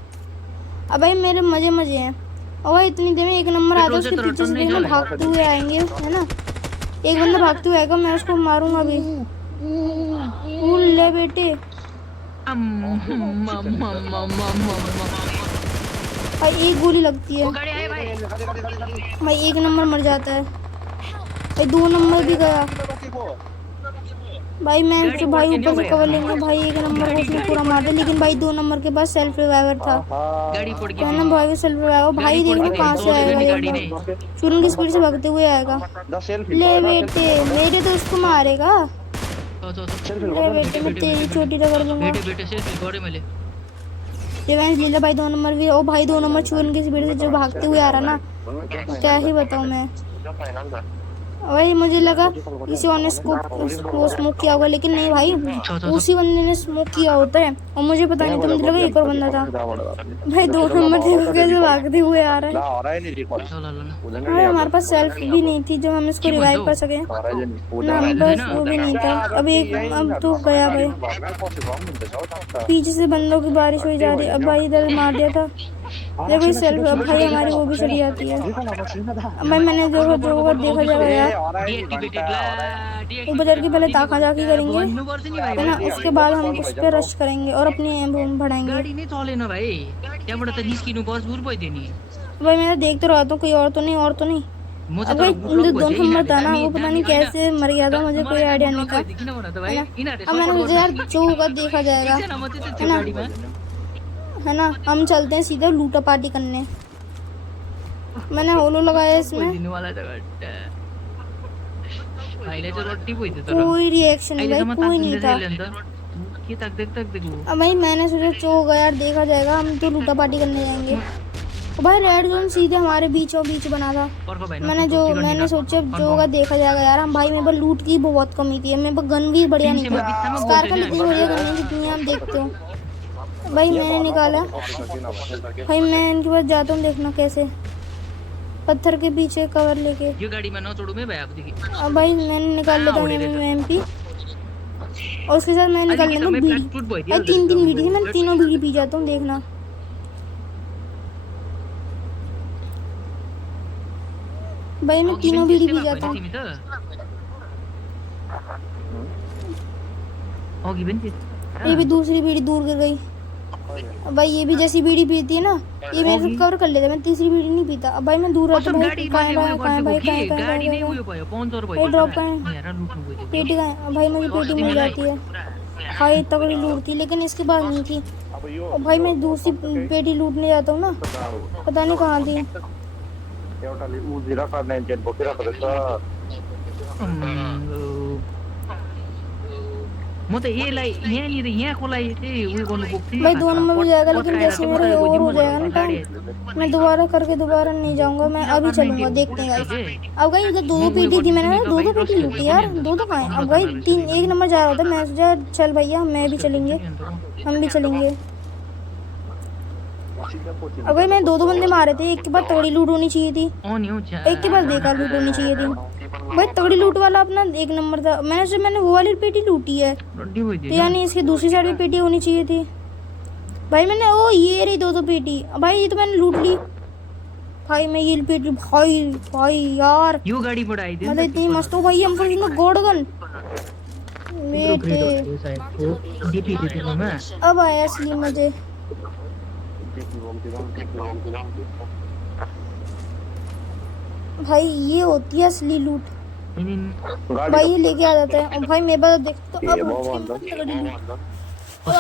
अब भाई मेरे मजे हैं। और भाई इतनी देर में 1 नंबर आता है, उसके पीछे से देखना भागते हुए आएंगे, है ना, एक बंदा भागते हुए आएगा, मैं उसको मारूंगा अभी। ले बेटे भाई 1 गोली लगती है, भाई 1 नंबर मर जाता है, भाई 2 नंबर भी गया। भाई मैं तो भाई ऊपर से कवर लेंगे, भाई 1 नंबर को उसने पूरा मार दिया, लेकिन भाई 2 नंबर के पास सेल्फ रिवाइवर था, क्या ना भाई सेल्फ रिवाइवर। भाई देखो कहाँ से आएगा, चूरन की स्पीड से भागते हुए आएगा। ले बेटे मेरे तो उसको मारेगा, ले बेटे मैं तेरी चोटी रगड़ दूंगा। रिवेंज ले ले भाई 2 नंबर भी। ओ भाई 2 नंबर चूरन की स्पीड से जो भागते हुए आ रहा ना, क्या ही बताऊँ मैं। भाई मुझे लगा किसी और ने स्मोक किया होगा, लेकिन नहीं भाई उसी बंदे ने स्मोक किया होता है, और मुझे पता नहीं था, मुझे लगा एक और बंदा था। भाई 2 नंबर देखो कैसे भागते हुए आ रहा है। भाई हमारे पास सेल्फ भी नहीं थी जो हम इसको रिवाइव कर सके ना, हमारे पास वो भी नहीं था। अब तो गया भाई, पीछे से बंदों की बारिश हुई जा रही। अब भाई इधर मार दिया था, देखो सेल्फ भाई हमारी वो भी चली जाती है। भाई मैंने जो देखा जाएगा यार, डीएक्टिवेटेड ला ऊपर चढ़ के पहले ताका जाकी करेंगे वर्ष नहीं है ना, उसके बाद हम उस पर रश करेंगे और अपनी बूम बढ़ाएंगे। गाडी नहीं चलेन भाइ त्यहाँबाट त निस्किनु बसबुर भइदियो नि। भाई मैं देख तो रहा था कोई और तो नहीं म अब भाई जो 2 नंबर था ना वो पता नहीं कैसे मर गया था, मुझे कोई आइडिया नहीं था। किन भन त भाइ अब मैंने सोचा यार जो होगा देखा जाएगा है ना। हम चलते हैं सीधे लूटा पार्टी करने। मैंने होलो लगाया इसमें, दिनुवाला जग्गा भाइले चाहिँ रड्डी भइदियो तर कोई रिएक्शन भाई कोई नहीं था। के तक देख अब भाई मैंने सोचा जो होगा यार देखा जाएगा, हम तो लूटा पार्टी करने जाएंगे। और भाई रेड जोन सीधे हमारे बीचों बीच बना था। मैंने सोचा जो होगा देखा जाएगा यार। हम भाई मेरे पास लूट की बहुत कमी थी, मेरे पास गन भी बढ़िया नहीं था। स्कार का इतनी बढ़िया गन नहीं जितनी आप देखते हो। भाई मैंने निकाला, भाई मैं इनके पास जाता हूँ देखना कैसे पत्थर के पीछे कवर लेके। यो गाडीमा नचोडू मैं भाइ अब देखि। अब भाई मैंने निकाल लेता हूँ MP और उसके साथ मैं निकाल लेता हूँ बीड़ी। भाई 3 बीड़ी है, मैं तीनों बीड़ी पी जाता हूँ देखना। भाई मैं तीनों बीड़ी पी जाता हूँ। ये भी दूसरी बीड़ी दूर गिर गई। अब भाई ये भी जैसी बीड़ी पीती है ना ये मेरे को कवर कर लेता है, मैं तीसरी बीड़ी नहीं पीता। अब भाई मैं दूर रहता हूँ। भाई कहाँ ड्रॉप कहाँ है, पेटी कहाँ है? भाई मुझे पेटी मिल जाती है। भाई तगड़ी लूट थी लेकिन इसके बाद नहीं थी। और भाई मैं दूसरी पेटी लूटने जाता हूँ ना, पता नहीं कहाँ थी। म त यसलाई यहाँनिर यहाँकोलाई चाहिँ उयो गर्नु पुग्थेँ। भाई 2 नंबर भी जाएगा लेकिन जैसे मेरा ये ओवर हो जाएगा ना टाइम, मैं दोबारा करके दोबारा नहीं जाऊंगा, मैं अभी चलूंगा। देखते हैं गाइस। अब भाई इधर 2 पीटी थी, मैंने 2 पीटी लूटी यार। 2 कहाँ है? अब भाई 1 नंबर जा रहा था, मैं सोचा चल भैया मैं भी चलेंगे, हम भी चलेंगे। अब भाई मैं 2 बंदे मारे थे, एक के पास तगड़ी लूट होनी चाहिए थी, एक के पास बेकार लूट होनी चाहिए थी। भाई तगड़ी लूट वाला अपना 1 नंबर था। मैंने वो वाली पेटी लूटी है तो यानी इसकी दूसरी साइड भी पेटी होनी चाहिए थी। भाई मैंने ओ ये रही 2 पेटी। भाई ये तो मैंने लूट ली। भाई मैं ये पेटी भाई यार यो गाडी बड आइदियो मतलब इतनी मस्त हो भाई। हमको इसमें गोल्ड गन अब आया असली मजे। भाई ये होती है असली लूट। भाई ये लेके आ जाता है। और भाई मेरे पास देख तो अब अब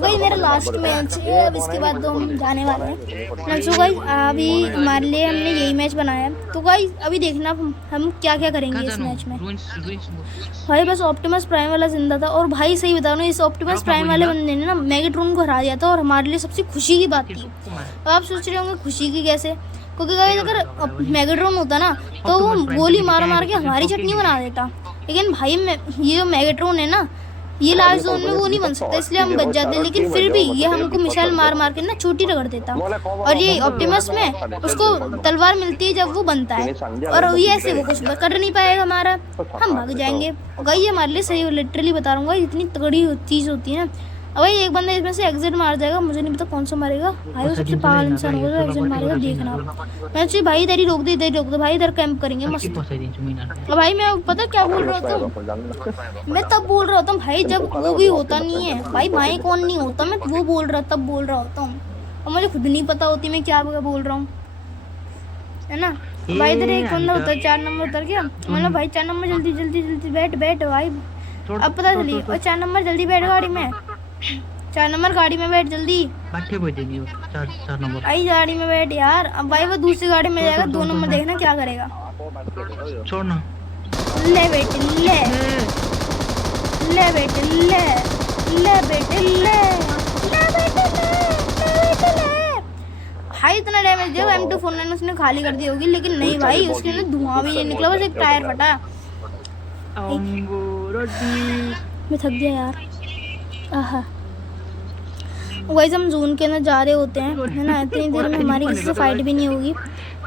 भाई मेरा लास्ट मैच है, अब इसके बाद तो हम जाने वाले हैं। सो गाइस अभी हमारे लिए हमने यही मैच बनाया है। तो गाइस अभी देखना हम क्या क्या करेंगे इस मैच में। भाई बस ऑप्टिमस प्राइम वाला जिंदा था। और भाई सही बताओ ना, इस ऑप्टिमस प्राइम वाले बंदे ने ना मैगेट्रॉन को हरा दिया था और हमारे लिए सबसे खुशी की बात थी। अब आप सोच रहे होंगे खुशी की कैसे, क्योंकि गाइस अगर मैगेट्रॉन होता ना तो वो गोली मार के हमारी चटनी बना देता। लेकिन भाई ये जो मैगेट्रॉन है ना ये लास्ट जोन में वो नहीं बन सकता, इसलिए हम बच जाते हैं। लेकिन फिर भी ये हमको मिसाइल मार के ना छोटी रगड़ देता। और ये ऑप्टिमस में उसको तलवार मिलती है जब वो बनता है, और ये ऐसे वो कुछ कर नहीं पाएगा हमारा, हम भाग जाएंगे। भाई ये हमारे लिए सही लिटरली बता रहा हूँ, इतनी तगड़ी चीज़ होती है ना। अब भाई एक बंदा इसमें से एग्जिट मार जाएगा, मुझे नहीं पता कौन सा मारेगा। भाई वो सबसे पागल इंसान होगा जो एग्जिट मारेगा, देखना। मैं चाहिए भाई इधर ही रोक दे भाई, इधर कैंप करेंगे मस्त। अब भाई मैं पता क्या बोल रहा था, मैं तब बोल रहा था भाई जब वो भी होता नहीं है भाई, माई कौन नहीं होता, मैं वो बोल रहा तब बोल रहा होता हूँ और मुझे खुद नहीं पता होती मैं क्या बोल रहा हूँ, है ना। भाई इधर एक बंदा होता है 4 नंबर उतर गया, मतलब भाई 4 नंबर जल्दी बैठ भाई। अब पता चली, और 4 नंबर जल्दी बैठ गाड़ी में, 4 नंबर गाड़ी में बैठ जल्दी। 4 नंबर आई गाड़ी में बैठ यार। अब भाई वो दूसरी गाड़ी में जाएगा, 2 नंबर देखना क्या करेगा। छोड़ना ले बेटे ले बेटे ले बेटे ले भाई इतना डैमेज दिया। M249 उसने खाली कर दी होगी, लेकिन नहीं भाई उसके अंदर धुआं भी नहीं निकला, बस एक टायर फटा। मैं थक गया यार। आहा वैसे हम जोन के अंदर जा रहे होते हैं, है ना। इतनी देर में हमारी किसी से फाइट भी नहीं होगी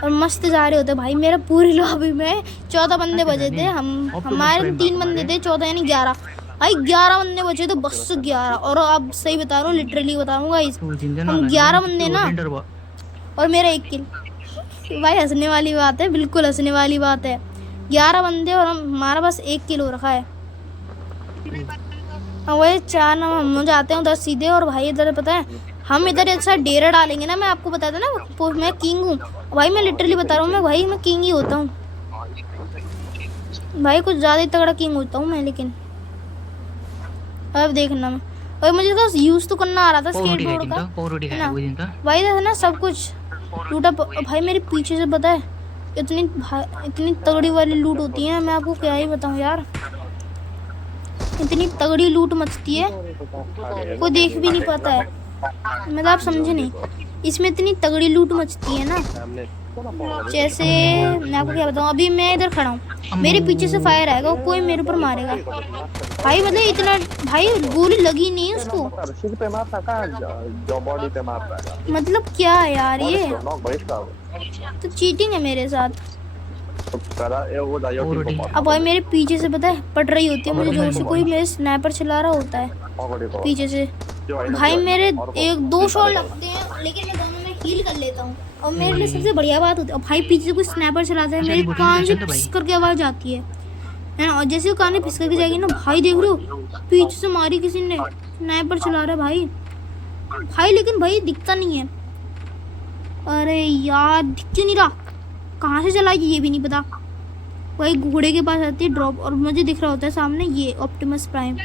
और मस्त जा रहे होते हैं। भाई मेरा पूरी लॉबी में 14 बंदे बजे थे, हमारे 3 बंदे थे, 14 यानी 11। भाई 11 बंदे बचे तो बस 11। और अब सही बता रहा हूँ, लिटरली बता रहा हूँ गाइस, तू जिंदा हम 11 बंदे ना ना और मेरा 1 किल। भाई हंसने वाली बात है, बिल्कुल हंसने वाली बात है। 11 बंदे और हमारा बस 1 किल हो रखा है। और वही 4 नंबर हम जाते हैं उधर सीधे। और भाई इधर पता है हम इधर ऐसा डेरा डालेंगे ना, मैं आपको बताता ना मैं किंग हूँ भाई, मैं लिटरली बता रहा हूँ, मैं भाई मैं किंग ही होता हूँ भाई, कुछ ज़्यादा ही तगड़ा किंग होता हूँ मैं। लेकिन अब देखना मैं, और मुझे तो यूज़ तो करना आ रहा था स्केटबोर्ड का, है ना भाई, था ना सब कुछ लूटा। भाई मेरे पीछे से पता है इतनी तगड़ी वाली लूट होती है, मैं आपको क्या ही बताऊँ यार, इतनी तगड़ी लूट मचती है कोई देख भी नहीं पाता है। मतलब आप समझे नहीं, इसमें इतनी तगड़ी लूट मचती है ना, जैसे मैं आपको क्या बताऊँ। अभी मैं इधर खड़ा हूँ, मेरे पीछे से फायर आएगा, कोई मेरे ऊपर मारेगा भाई, मतलब इतना भाई गोली लगी नहीं उसको, मतलब क्या है यार ये तो चीटिंग है मेरे साथ। अब भाई मेरे पीछे से पता है पड़ रही होती है मुझे जोर से, कोई मेरे स्नाइपर चला रहा होता है पीछे से। भाई मेरे 1-2 शॉट लगते हैं, लेकिन मैं दोनों में हील कर लेता हूँ। और मेरे लिए सबसे बढ़िया बात होती है, भाई पीछे से कोई स्नाइपर चलाता है, मेरे कान से फिस करके आवाज आती है ना, और जैसे वो कान में फिस करके जाएगी ना भाई, देख रहे हो पीछे से मारी किसी ने, स्नाइपर चला रहा है भाई, लेकिन भाई दिखता नहीं है। अरे यार दिख क्यों नहीं रहा, कहाँ से चला ये भी नहीं पता। वही घोड़े के पास आती है ड्रॉप, और मुझे दिख रहा होता है सामने ये ऑप्टिमस प्राइम।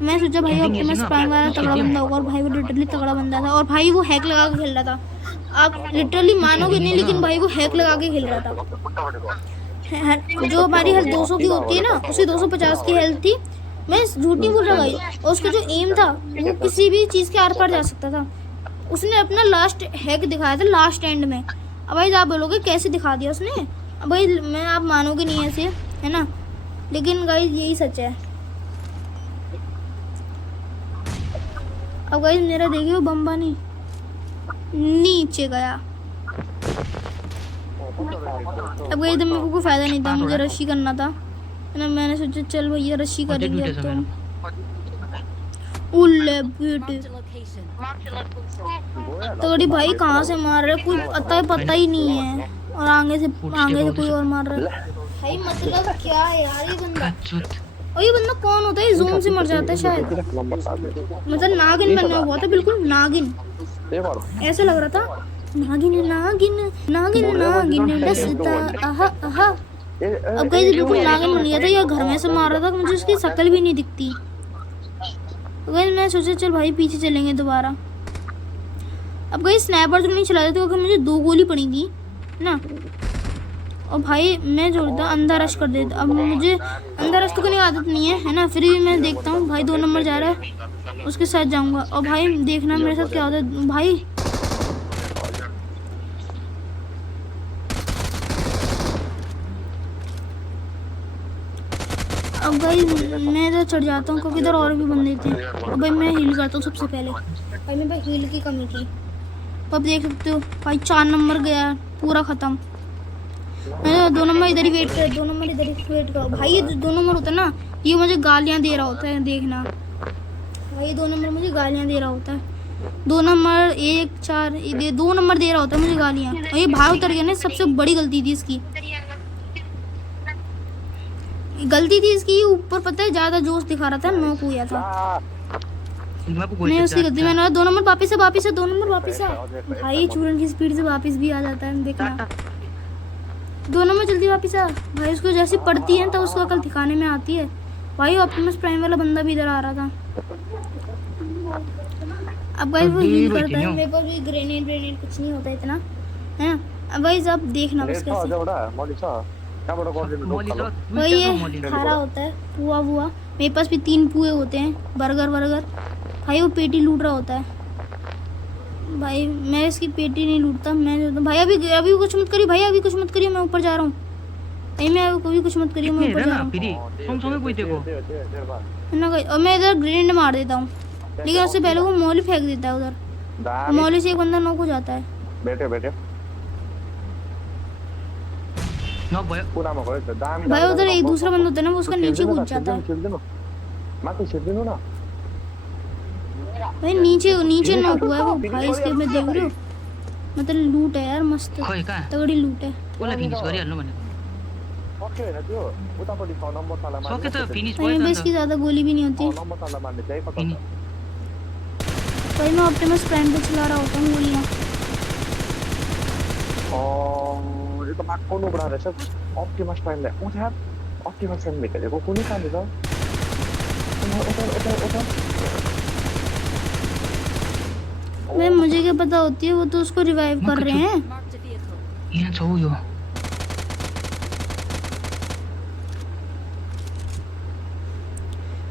मैं सोचा भाई ऑप्टिमस प्राइम वाला तगड़ा बंदा होगा, और भाई वो लिटरली तगड़ा बंदा था, और भाई वो हैक लगा के खेल रहा था। आप लिटरली मानोगे नहीं, लेकिन भाई वो हैक लगा के खेल रहा था। जो हमारी हेल्थ 200 की होती है ना, उसी 250 की हेल्थ थी। मैं झूठ नहीं बोल रहा भाई, और उसका जो एम था वो किसी भी चीज़ के आर पार जा सकता था। उसने अपना लास्ट हैक दिखाया था लास्ट एंड में। अब भाई आप बोलोगे कैसे दिखा दिया उसने, अब भाई मैं आप मानोगे नहीं ऐसे, है ना, लेकिन गाइस यही सच है। अब गाइस मेरा देखिए वो बम्बा नहीं नीचे गया। अब गाइस मेरे को कोई फायदा नहीं था, मुझे रशी करना था, है ना, मैंने सोचा चल भैया रशी करेंगे अब तो। उल्ले बेटे तोड़ी भाई कहाँ से मार रहे, कोई पता ही नहीं है, और आगे से कोई और मार रहा है भाई। मतलब क्या है यार ये बंदा, और ये बंदा कौन होता है, जूम से मर जाता है शायद, मतलब नागिन बनना हुआ था, बिल्कुल नागिन ऐसे लग रहा था, नागिन नागिन नागिन नागिन डसता आहा आहा। अब कहीं बिल्कुल नागिन बन गया था, या घर में से मार रहा था, मुझे उसकी शक्ल भी नहीं दिखती। मैं सोचा चल भाई पीछे चलेंगे दोबारा। अब कहीं स्नैपर तो नहीं चला देते, क्योंकि मुझे 2 गोली पड़ी थी ना, और भाई मैं जोड़ता अंदर रश कर देता। अब मुझे अंदर रश तो करने की आदत नहीं है ना, फिर भी मैं देखता हूँ भाई 2 नंबर जा रहा है, उसके साथ जाऊँगा। और भाई देखना मेरे साथ क्या होता है भाई। अब भाई मैं इधर चढ़ जाता हूँ, क्योंकि इधर और भी बंदे थे। अब भाई मैं हील करता हूँ सबसे पहले, भाई मेरे पास हील की कमी थी। अब देख सकते हो भाई 4 नंबर गया पूरा ख़त्म। मैं 2 नंबर इधर ही वेट कर, 2 नंबर इधर ही वेट करो भाई। ये 2 नंबर होता है ना, ये मुझे गालियाँ दे रहा होता है, देखना भाई 2 नंबर मुझे गालियाँ दे रहा होता है। 2 नंबर 1 4 2 नंबर दे रहा होता है मुझे गालियाँ, और ये बाहर उतर गया ना, सबसे बड़ी गलती थी इसकी, ऊपर पता है ज़्यादा जोश दिखा रहा था, नॉक हुआ था। नहीं उसकी गलती, मैंने 2 नंबर वापिस है 2 नंबर वापिस है भाई, चूरन की स्पीड से वापिस भी आ जाता है, देखना 2 नंबर जल्दी वापिस आ भाई। उसको जैसी पड़ती है तो उसको अकल दिखाने में आती है भाई। ऑप्टिमस प्राइम वाला बंदा भी इधर आ रहा था। अब भाई वो हील करता है, मेरे पास भी ग्रेनेड कुछ नहीं होता इतना, है ना। अब भाई अब देखना बस कैसे भाई ये खारा होता है, पुआ वुआ। मेरे पास भी 3 पुए होते हैं, बर्गर भाई। वो पेटी लूट रहा होता है भाई, मैं इसकी पेटी नहीं लूटता, मैं भाई अभी कुछ मत करिए भाई, अभी कुछ मत करिए, मैं ऊपर जा रहा हूँ भाई, मैं अभी कुछ मत करिए, मैं ऊपर जा रहा हूँ ना। और मैं इधर ग्रेनेड मार देता हूँ, लेकिन उससे पहले वो मौली फेंक देता है उधर, मौली से एक बंदा नॉक हो जाता है। भाई उधर एक दूसरा बंदा होता है ना, वो उसका नीचे कूद जाता है। माथि छिर्दिनु न भाई नीचे नीचे नॉक हुआ है वो भाई, इसके मैं देख रही हूँ, मतलब लूट है यार, मस्त खोइ कहाँ तगड़ी लूट है। कसलाई फिनिस गरिहाल्नु भनेको सक्यो हैन त्यो उतापट्टि 6 नम्बर तला सक्यो त फिनिस भाई भयो मेरे त बस की ज्यादा गोली भी नहीं होती। 6 नम्बर तला मार्ने चाहिँ पक्का फिनिस भाई मैं ऑप्टिमस प्राइम पे चला रहा होता हूँ गोलियाँ। यो त माक्को नुब्रा रहेछ अप्टिमस प्राइमलाई उठा अप्टिमस प्राइम भेटेको कुनै काम छ भाई मुझे क्या पता होती है, वो तो उसको रिवाइव कर रहे हैं। यहाँ छ यो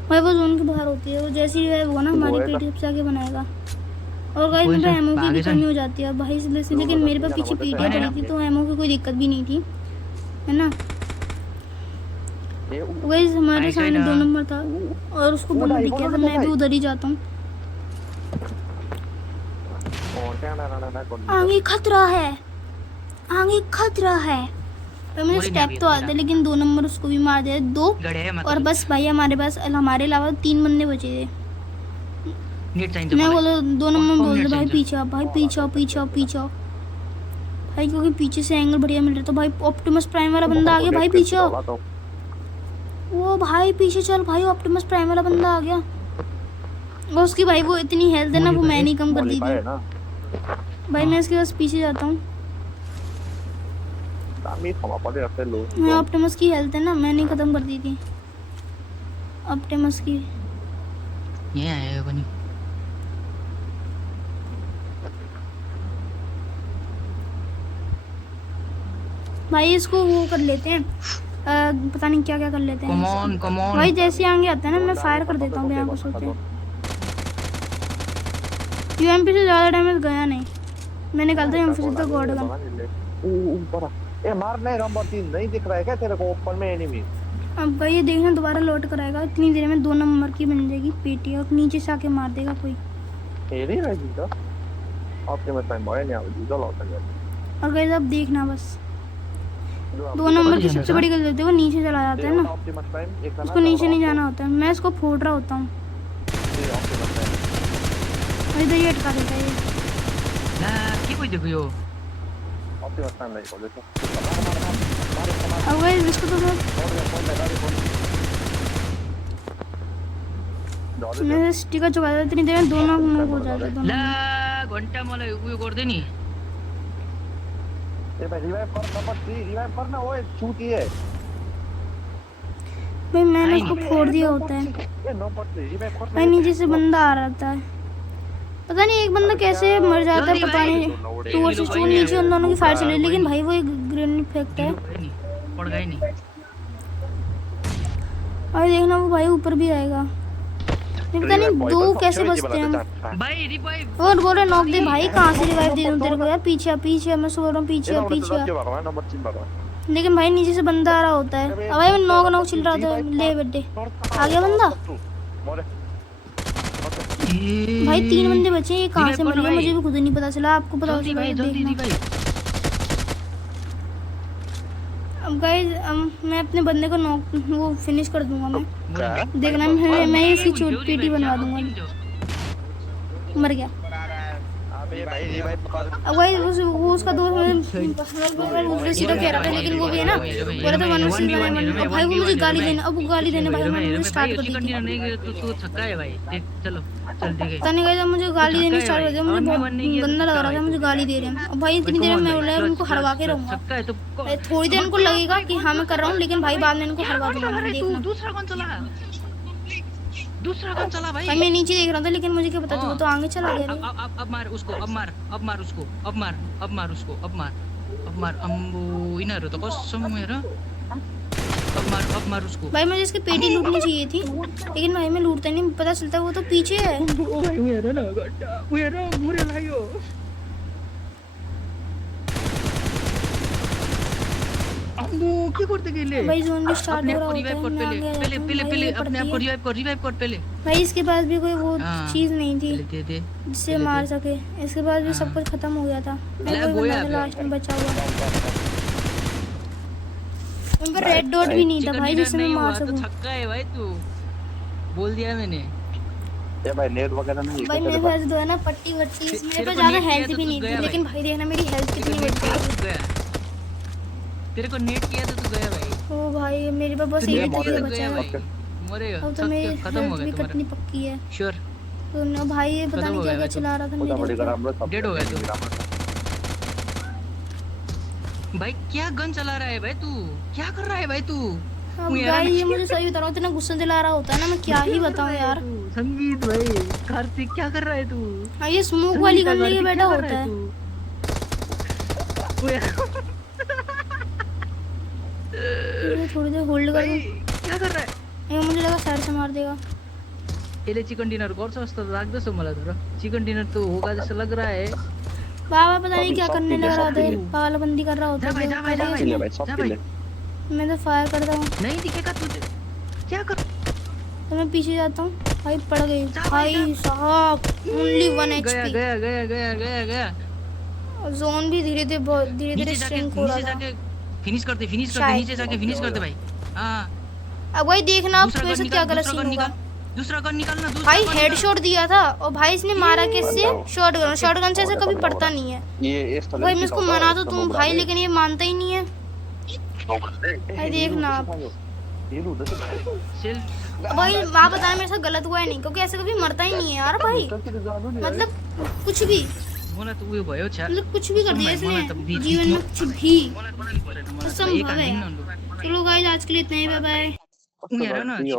भाई वो जोन के बाहर होती है, वो जैसे रिवाइव होगा ना हमारी पीठी से आके बनाएगा। और गाइस कोई मेरे सा एमओ की आगे भी जा। कमी हो जाती है भाई, इसलिए से, लेकिन मेरे पास पीछे पीटियाँ पड़ी थी तो एमओ की कोई दिक्कत भी नहीं थी, है ना। गाइस हमारे आगे सामने ना। 2 नंबर था और उसको बंदा दिख गया, तो मैं भी उधर ही जाता हूँ। आगे खतरा है, आगे खतरा है। तो मुझे गोली स्टेप नहीं तो अभी आते हैं, लेकिन 2 नंबर उसको भी मार दिया 2। गडे है और बस भाई हमारे पास हमारे अलावा 3 बंदे बचे थे। नेट चाहिन्छ मैं मलाई बोला 2 नंबर कम बोल नेट दे भाई चाहिए। पीछे आओ, भाई पीछे आओ पीछे आओ पीछे आओ भाई, क्योंकि पीछे से एंगल बढ़िया मिल रहा था। भाई ऑप्टिमस प्राइम वाला बंदा आ गया, भाई पीछे आओ। वो भाई पीछे चल भाई, ऑप्टिमस प्राइम वाला बंदा आ गया। और उसकी भाई वो इतनी हेल्थ है ना, वो मैंने ही कम कर दी थी। भाई मैं इसके पास पीछे जाता हूँ। मैं ऑप्टिमस की हेल्थ है ना, मैंने खत्म कर दी थी ऑप्टिमस की। यहाँ आयो पनि भाई इसको वो कर लेते हैं, पता नहीं क्या क्या कर लेते हैं। कम ऑन भाई जैसे आगे आता है ना, मैं फायर कर देता हूँ बिना कुछ सोचे। यूएमपी से ज़्यादा डैमेज गया नहीं, मैंने कहा था यूएमपी से तो गॉड गन। ए मारना है नंबर 3 नहीं दिख रहा है क्या तेरे को ओपन में एनिमी? अब भाई ये देखना दोबारा लोड कराएगा, इतनी देर में 2 नंबर की बन जाएगी पेटी और नीचे से आके मार देगा कोई। हेरी रहेगी तो ऑप्टिमस टाइम भयो नि अब जुजो लाउँछ नि। और गाइस अब देखना बस, 2 नंबर की सबसे बड़ी गलती है वो नीचे चला जाता है ना, ऑप्टिमस टाइम एक उसको नीचे नहीं जाना होता है। मैं इसको फोड़ रहा होता हूँ, इधर ही अटका देता है ये। ला के भइदिएको यो ऑप्टिमस टाइम लाई खोले तो अब गाइस इसको तो मैं स्टिकर चुका देता, इतनी देर में 2 नॉक हो जाते हैं ला दोनों। घन्टा मलाई उयो गर्दै नि ए भाई रिवाइव कर नंबर 3 रिवाइव करना ओए चूती है। भाई मैंने उसको फोड़ दिया होता है। ए नंबर 3 रिवाइव कर भाई नीचे से बंदा आ रहा था, पता नहीं एक बंदा कैसे मर जाता है, पता नहीं। 2 वर्सेस 2 नीचे उन दोनों की फायर चल रही है, लेकिन भाई वो एक ग्रेनेड फेंकता है। पड्काइ नि और देखना वो भाई ऊपर भी आएगा, पता नहीं 2 कैसे बचते हैं हम। भाइ रिवाइव और बोल रहे नॉक दे भाई, कहाँ से रिवाइव दे दूं तेरे को यार? पीछे आ, पीछे आ, मैं सो रहा हूँ, पीछे आ, पीछे आ। भगवान नंबर 3 भगवान लेकिन भाई नीचे से बंदा आ रहा होता है। अब भाई मैं नॉक चिल रहा था, ले बेटे आ गया बंदा। मोरे भाई 3 बंदे बचे, ये कहाँ से मर गए मुझे भी खुद नहीं पता चला, आपको पता जल्दी भाइ होगा जल्दी देखना। रिवाइव अब गाइस मैं अपने बंदे को नॉक वो फिनिश कर दूंगा। मैं क्या देखना मैं इसकी चोट पेटी बनवा दूंगा। मर गया। अबे भाई रिवाइव कर अब भाई वो उसका दोस्त मुझे सीधा कह रहा था, लेकिन वो भी है ना बोला था 1 वर्सेस 1। भाई वो मुझे गाली देना, अब वो गाली देने भाई मैंने स्टार्ट कर दी थी। कंटिन्यू नहीं गए तो तू छक्का है भाई देख चलो चल देखे पता नहीं गाइस मुझे गाली देनी स्टार्ट कर दिया, मुझे बहुत गंदा लग रहा था, मुझे गाली दे रहे हैं। अब भाई इतनी देर में मैं बोला उनको हरवा के रहूंगा। छक्का है तो थोड़ी देर उनको लगेगा कि हाँ मैं कर रहा हूँ, लेकिन भाई बाद में इनको हरवा दूंगा। अरे तू देखना दूसरा कौन चला भाई भाई मैं नीचे देख रहा था, लेकिन मुझे क्या पता था वो तो आगे चला गया। अब मार उसको अब मार उसको अब मार उसको अब मार अम्बो यिनीहरू त कसम हेर अब मार उसको। भाई मुझे इसकी पेटी लूटनी चाहिए थी, लेकिन भाई मैं लूटता नहीं, पता चलता वो तो पीछे है। ओ भाई उ हेर न गड्डा उ हेर मुरे लाग्यो अम्बो के गर्दै गेले भाई जोन भी स्टार्ट हो रहा होता रिवाइव है, कर मैं आगे आ पहले जाता हूँ, पहले भाई पहले ये अपने आप को पड़ती है। रिवाइव कर पहले भाई इसके पास भी कोई वो हाँ। चीज नहीं थी पहले दे जिससे मार सके, इसके पास भी सब कुछ खत्म हो गया था। मैं ले, कोई गोया बंदा पे। लास्ट में बचा हुआ, उन पर रेड डॉट भी नहीं था भाई जिससे मैं मार तो सकूं। छक्का है भाई तू बोल दिया मैंने। ये भाई नेट वगैरह नहीं भाई है मेरे तेरे पास जो है ना पट्टी वट्टी, मेरे तेरे पास को ज्यादा नेट किया हेल्थ तो भी तू नहीं गया थी, लेकिन भाई देखना मेरी हेल्थ कितनी बढ़ गई। गया, तेरे को नेट किया तो तू गया भाई। ओ भाई मेरे पास बस तू एक नेट ही किया तो बचा गया है। भाई, मरेगा, अब तो सब मेरी खत्म हो हेल्थ गया भी तुम्हारा। कटनी पक्की है। श्योर तो ना भाई ये पता खत्म नहीं हो क्या गया क्या भाई चला रहा था पूजा मेरे बड़ी ऊपर। गरम सब डेड हो गया तू। भाई क्या गन चला रहा है भाई तू, क्या कर रहा है भाई तू? अब गाइस ये मुझे सही बता रहा हूँ, इतना गुस्सा दिला रहा होता है ना, मैं क्या ही बताऊँ यार। संगीत भाई, कार्तिक क्या कर रहा है तू? हाँ ये स्मोक वाली गन लेके बैठा होता है। ये थोड़ी देर होल्ड कर भाई दो। क्या कर रहा है? ये मुझे लगा साइड से मार देगा। पहले चिकन डिनर गर्छ जस्तो लाग्दैछ मलाई तर। चिकन डिनर तो होगा जैसा लग रहा है। बाबा पता नहीं अभी क्या सब करने पीले, लग रहा सब था, पीले। पागलबंदी कर रहा होता जा है भाई, जो जा भाई, कर जा रही है भाई। पीले इसने। भाई सब जा पीले। मैं तो फायर करता हूँ नहीं दिखेगा तुझे, क्या कर? तो मैं पीछे जाता हूँ। भाई पड़ गई जा भाई, भाई साहब, ओनली 1 गया HP। गया गया गया गया गया। जोन भी धीरे धीरे बहुत धीरे धीरे स्ट्रिंक हो रहा नीचे था। जाके फिनिश करते, फिनिश करते, शायद। नीचे जाके फिनिश करते भाई। हाँ अब भाई देखना अब दूसरा मेरे गन साथ निकाल, क्या गलत दूसरा सीन गन होगा। निकाल, दूसरा गन निकालना, दूसरा भाई गन हेडशॉट दिया था और भाई इसने मारा किससे, शॉटगन। शॉटगन से ऐसे कभी पड़ता पड़ता नहीं है ये इस तरह भाई। की मैं इसको होता है, मना इस तो तरह तुम वो भाई, बना लेकिन ये मानता ही नहीं है। दे। भाई देखना आप। ये लो दस सेल्फ। भाई आप बताना मेरे साथ गलत हुआ है नहीं, क्योंकि ऐसे कभी मरता ही नहीं है यार भाई। मतलब कुछ भी, मलाई त उयो भयो छ्या, मतलब कुछ भी कर दिया मलाई त इसने जीवन में, कुछ भी मलाई परेन, मलाई त असंभव एक हात है दिनु यार। न लु। चलो गाइस आज के लिए इतना ही, बाय बाय। उयो हेर न